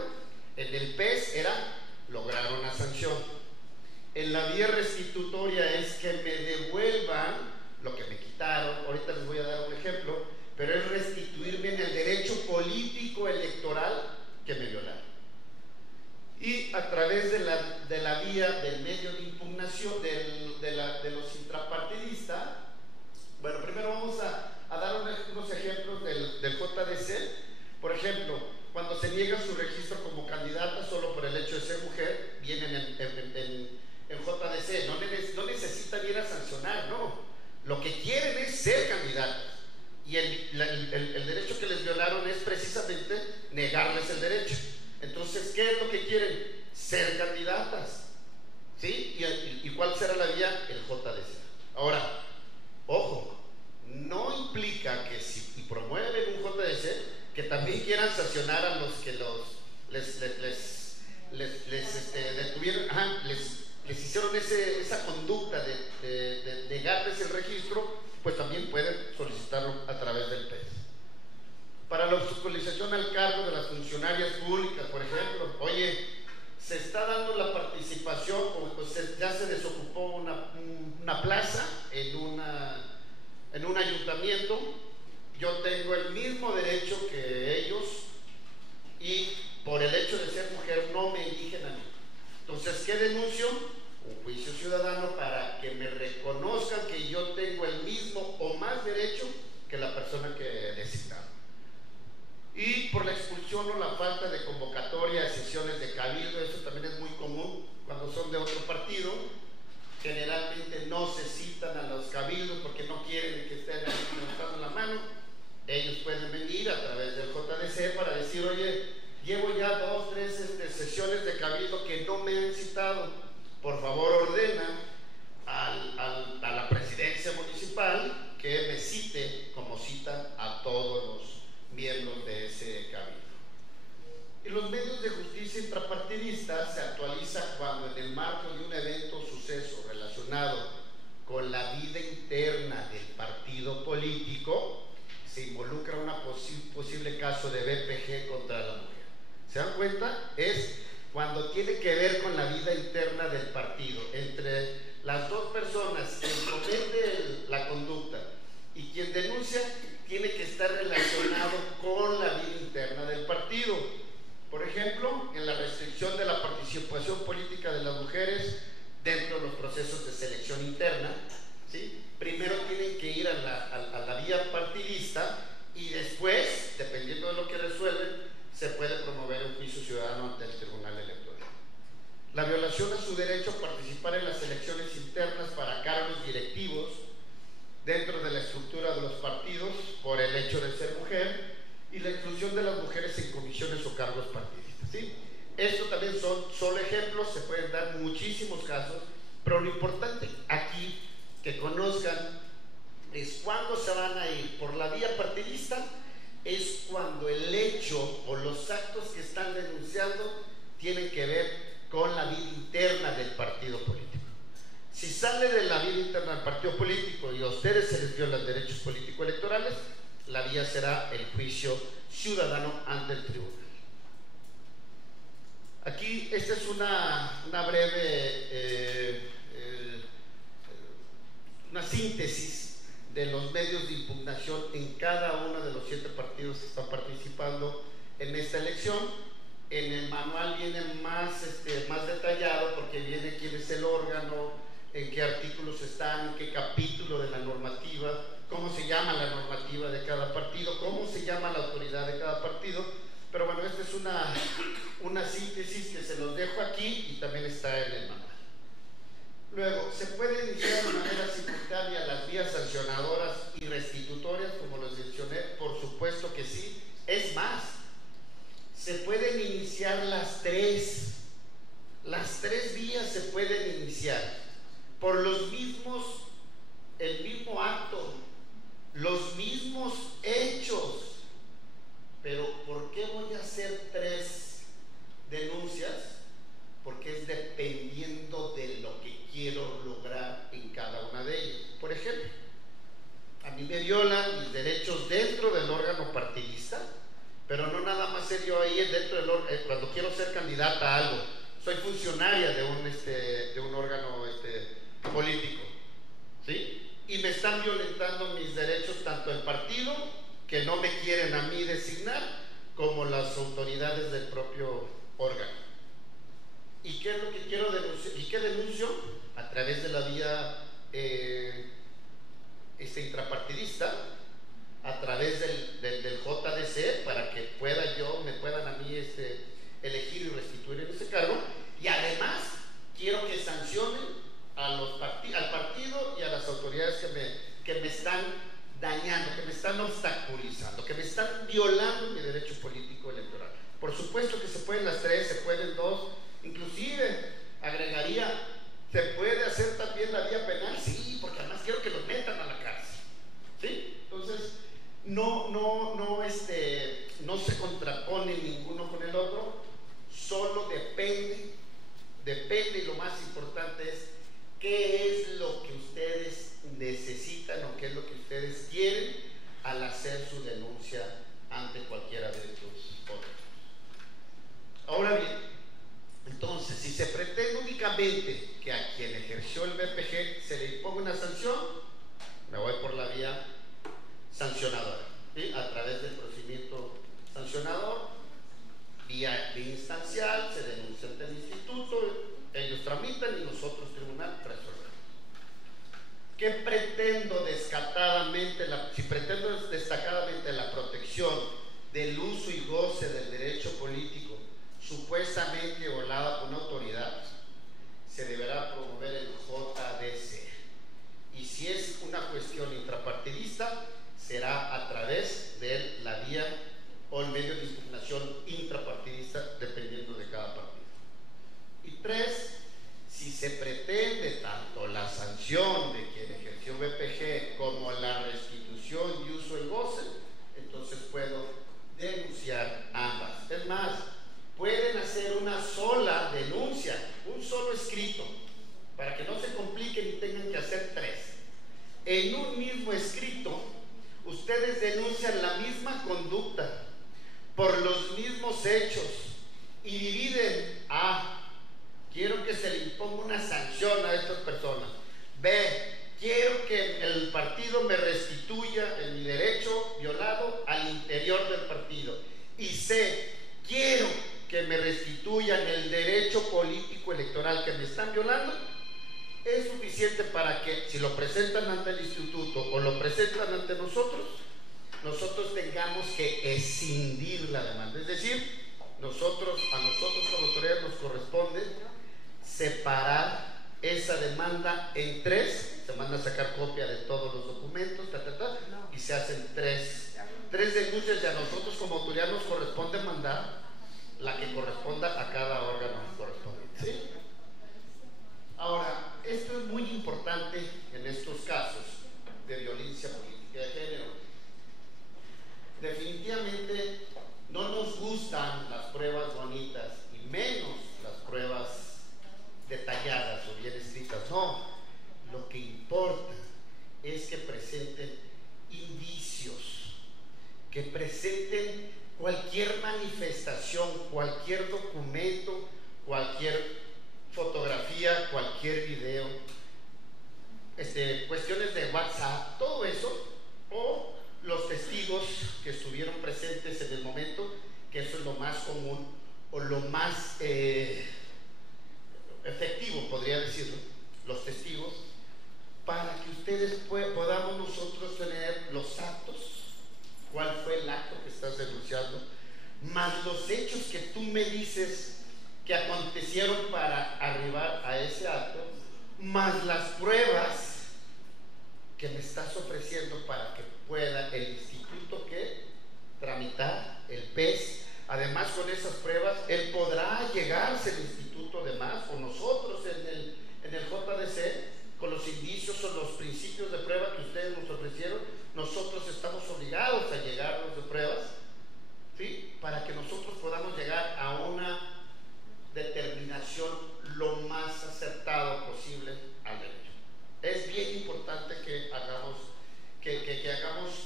En el PES era lograr una sanción. En la vía restitutoria es que me devuelvan lo que me quitaron. Ahorita les voy a dar un ejemplo, pero es restituirme en el derecho político electoral que me violaron. Y a través de la vía del medio de impugnación de los intrapartidistas, bueno, primero vamos a dar unos ejemplos del JDC. Por ejemplo, cuando se niega su registro como candidata solo por el hecho de ser mujer, vienen en JDC, no necesitan ir a sancionar, no. Lo que quieren es ser candidatas. y el derecho que les violaron es precisamente negarles el derecho. Entonces, ¿qué es lo que quieren? Ser candidatas, ¿sí? ¿Y cuál será la vía? El JDC. Ahora, ojo, no implica que si promueven un JDC, que también quieran sancionar a los que les detuvieron, les hicieron esa conducta de negarles el registro, pues también pueden solicitarlo a través del PES. Para la obstaculización al cargo de las funcionarias públicas, por ejemplo, oye, se está dando la participación, pues ya se desocupó una plaza en un ayuntamiento, yo tengo el mismo derecho que ellos y por el hecho de ser mujer no me eligen a mí. Entonces, ¿qué denuncio? Un juicio ciudadano para que me reconozcan que yo tengo el mismo o más derecho que la persona que designaron. Y por la expulsión o la falta de convocatoria a sesiones de cabildo, eso también es muy común cuando son de otro partido. Generalmente no se citan a los cabildos porque no quieren que estén ahí levantando la mano. Ellos pueden venir a través del JDC para decir, oye, llevo ya 2, 3 sesiones de cabildo que no me han citado. Por favor, ordena a la presidencia municipal que me cite como cita a todos los miembros de ese cabildo. Y los medios de justicia intrapartidista se actualizan cuando en el marco de un evento o suceso relacionado con la vida interna del partido político se involucra un posible caso de BPG contra la mujer. ¿Se dan cuenta? Es cuando tiene que ver con la vida interna del partido, entre las dos personas, quien comete la conducta y quien denuncia, tiene que estar relacionado con la vida interna del partido. Por ejemplo, en la restricción de la participación política de las mujeres dentro de los procesos de selección interna, ¿sí? Primero tienen que ir a la vía partidista y después, dependiendo de lo que resuelven, se puede promover un juicio ciudadano ante el Tribunal Electoral. La violación a su derecho a participar en las elecciones internas para cargos directivos dentro de la estructura de los partidos por el hecho de ser mujer y la inclusión de las mujeres en comisiones o cargos partidistas, ¿sí? Esto también son solo ejemplos, se pueden dar muchísimos casos, pero lo importante aquí que conozcan es cuando se van a ir por la vía partidista, es cuando el hecho o los actos que están denunciando tienen que ver con la vida interna del partido político. Si sale de la vida interna del partido político y a ustedes se les violan derechos político-electorales, la vía será el juicio ciudadano ante el tribunal. Aquí esta es una breve una síntesis de los medios de impugnación en cada uno de los 7 partidos que están participando en esta elección. En el manual viene más detallado porque viene quién es el órgano, en qué artículos están, en qué capítulo de la normativa, cómo se llama la normativa de cada partido, cómo se llama la autoridad de cada partido. Pero bueno, esta es una síntesis que se los dejo aquí y también está en el manual. Luego, ¿se puede iniciar de manera simultánea las vías sancionadoras y restitutorias, como les mencioné? Por supuesto que sí. Es más, se pueden iniciar las tres vías se pueden iniciar por el mismo acto, los mismos hechos. Pero ¿por qué voy a hacer 3 denuncias? Porque es dependiendo de lo que quiero lograr en cada una de ellas. Por ejemplo, a mí me violan mis derechos dentro del órgano partidista, pero no nada más ser yo ahí dentro del órgano, cuando quiero ser candidata a algo, soy funcionaria de un órgano político, ¿sí? Y me están violentando mis derechos tanto el partido, que no me quieren a mí designar, como las autoridades del propio órgano. ¿Y qué es lo que quiero denunciar? ¿Y qué denuncio? A través de la vía intrapartidista, a través del JDC, para que me puedan a mí elegir y restituir en ese cargo. Y además quiero que sancionen al partido y a las autoridades que me están dañando, que me están violando mi derecho político electoral. Por supuesto que se pueden las 3, se pueden 2, inclusive agregaría, ¿se puede hacer también la vía penal? Sí, porque además quiero que los metan a la cárcel, ¿sí? Entonces, no se contrapone ninguno con el otro, solo depende, y lo más importante es qué es lo que ustedes necesitan o qué es lo que ustedes quieren al hacer su denuncia ante cualquiera de estos órganos. Ahora bien, entonces, si se pretende únicamente que a quien ejerció el BPG se le imponga una sanción, me voy por la vía sancionadora, ¿sí? A través del procedimiento sancionador, vía instancial, se denuncia ante el instituto, ellos tramitan y nosotros, tribunal, resolvemos. ¿Qué pretendo destacadamente? Si pretendo destacadamente la protección del uso y goce del derecho político supuestamente violada por una autoridad, se deberá promover el JDC. Y si es una cuestión intrapartidista, será a través de la vía o el medio de impugnación intrapartidista, dependiendo de cada partido. Y 3, si se pretende tanto la sanción de quien ejerció BPG como la restitución y uso y goce, entonces puedo denunciar ambas. Es más, pueden hacer una sola denuncia, un solo escrito, para que no se compliquen y tengan que hacer 3. En un mismo escrito, ustedes denuncian la misma conducta por los mismos hechos y dividen A. Quiero que se le imponga una sanción a estas personas. B. Quiero que el partido me restituya en mi derecho violado al interior del partido. Y C. Quiero que me restituyan el derecho político electoral que me están violando. Es suficiente para que, si lo presentan ante el instituto o lo presentan ante nosotros tengamos que escindir la demanda. Es decir, a nosotros como autoridad nos corresponde separar esa demanda en 3, se manda a sacar copia de todos los documentos, y se hacen 3 denuncias, y a nosotros como autoridad nos corresponde mandar la que corresponda a cada órgano correspondiente, ¿sí? Ahora, esto es muy importante en estos casos de violencia política de género. Definitivamente no nos gustan las pruebas bonitas y menos las pruebas detalladas o bien escritas. No, lo que importa es que presenten indicios, que presenten cualquier manifestación, cualquier documento, cualquier fotografía, cualquier video, cuestiones de WhatsApp, todo eso, o los testigos que estuvieron presentes en el momento, que eso es lo más común o lo más efectivo, podría decirlo, los testigos, para que ustedes podamos nosotros tener los actos, cuál fue el acto que estás denunciando, más los hechos que tú me dices que acontecieron para arribar a ese acto, más las pruebas que me estás ofreciendo para que pueda el instituto que tramitar el PES. Además, con esas pruebas él podrá llegarse el instituto además, o nosotros en el JDC, con los indicios o los principios de prueba que ustedes nos ofrecieron, nosotros estamos obligados a llegarnos de pruebas, ¿sí? Para que nosotros podamos llegar a una determinación lo más acertado posible al derecho. Es bien importante que hagamos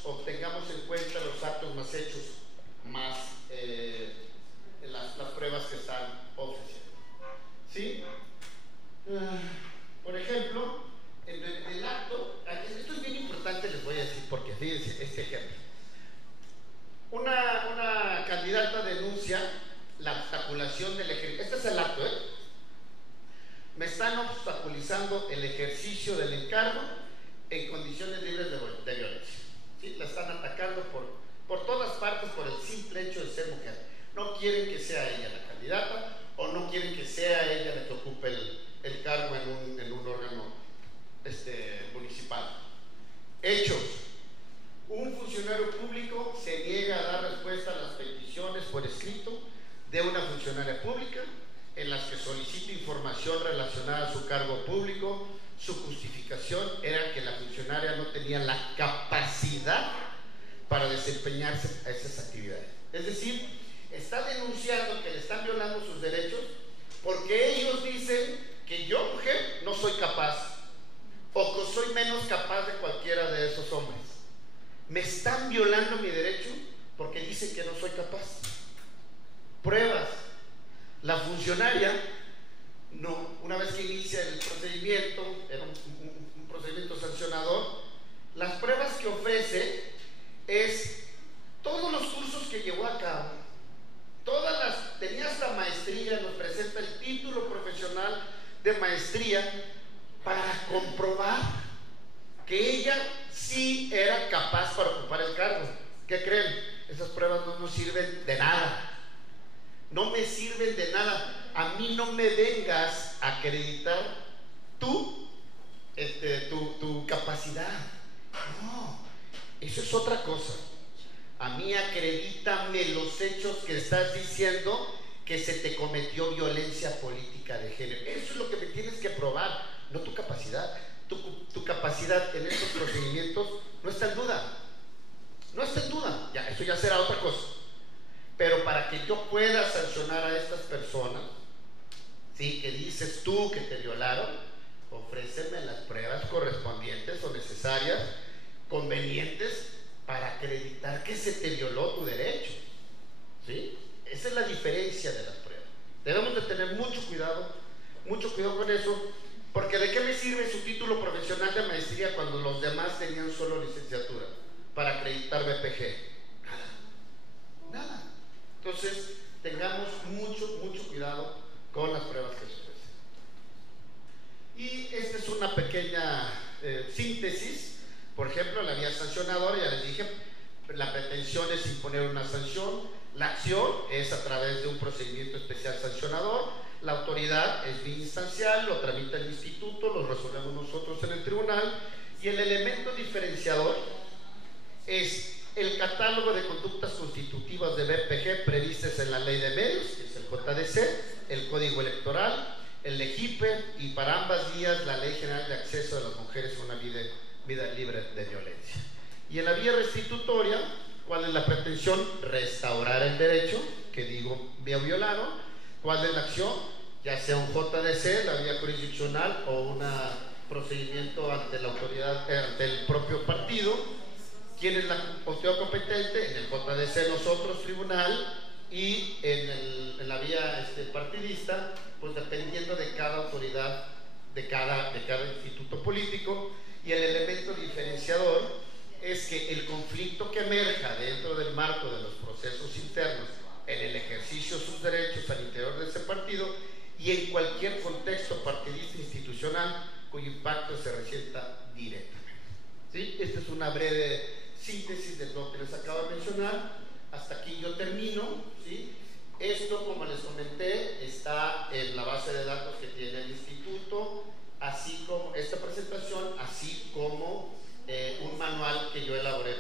o tengamos en cuenta los actos más hechos, más las pruebas que están ofreciendo, ¿sí? Por ejemplo, en el acto, esto es bien importante, les voy a decir porque fíjense este ejemplo. Una candidata denuncia la obstaculación del ejercicio. Este es el acto, me están obstaculizando el ejercicio del encargo en condiciones libres de violencia, ¿sí? La están atacando por todas partes por el simple hecho de ser mujer. No quieren que sea ella la candidata, o no quieren que sea ella la que ocupe el cargo en un órgano municipal. Hechos: un funcionario público se niega a dar respuesta escrito de una funcionaria pública en las que solicita información relacionada a su cargo público. Su justificación era que la funcionaria no tenía la capacidad para desempeñarse a esas actividades. Es decir, está denunciando que le están violando sus derechos porque ellos dicen que yo, mujer, no soy capaz o que soy menos capaz de cualquiera de esos hombres. Me están violando mi derecho porque dicen que no soy capaz. Pruebas. La funcionaria, no, una vez que inicia el procedimiento, era un procedimiento sancionador, las pruebas que ofrece es todos los cursos que llevó a cabo, tenía hasta maestría, nos presenta el título profesional de maestría para comprobar que ella sí era capaz para ocupar el cargo. ¿Qué creen? Esas pruebas no nos sirven de nada. No me sirven de nada. A mí no me vengas a acreditar tu capacidad. No, eso es otra cosa. A mí acredítame los hechos que estás diciendo que se te cometió violencia política de género. Eso es lo que me tienes que probar, no tu capacidad. Tu capacidad en estos procedimientos no está en duda. No está en duda. Ya, eso ya será otra cosa. Pero para que yo pueda sancionar a estas personas, ¿sí?, que dices tú que te violaron, ofréceme las pruebas correspondientes o necesarias, convenientes, para acreditar que se te violó tu derecho. ¿Sí? Esa es la diferencia de las pruebas. Debemos de tener mucho cuidado con eso, porque ¿de qué me sirve su título profesional de maestría cuando los demás tenían solo licenciatura para acreditar BPG? Nada. Entonces, tengamos mucho cuidado con las pruebas que se ofrecen. Y esta es una pequeña síntesis. Por ejemplo, la vía sancionadora, ya les dije, la pretensión es imponer una sanción, la acción es a través de un procedimiento especial sancionador, la autoridad es biinstancial, lo tramita el instituto, lo resolvemos nosotros en el tribunal, y el elemento diferenciador es el catálogo de conductas constitutivas de BPG previstas en la Ley de Medios, que es el JDC, el Código Electoral, el LEGIPE, y para ambas vías la Ley General de Acceso de las Mujeres a una vida libre de violencia. Y en la vía restitutoria, ¿cuál es la pretensión? Restaurar el derecho, que digo, me violaron. ¿Cuál es la acción? Ya sea un JDC, la vía jurisdiccional, o un procedimiento ante la autoridad, ante el propio partido. ¿Quién es la autoridad competente? En el JDC nosotros, tribunal, y en la vía partidista, pues dependiendo de cada autoridad, de cada instituto político. Y el elemento diferenciador es que el conflicto que emerja dentro del marco de los procesos internos en el ejercicio de sus derechos al interior de ese partido y en cualquier contexto partidista institucional cuyo impacto se resienta directamente. ¿Sí? Esta es una breve síntesis de lo que les acabo de mencionar. Hasta aquí yo termino. ¿Sí? Esto, como les comenté, está en la base de datos que tiene el instituto, así como esta presentación, así como un manual que yo elaboré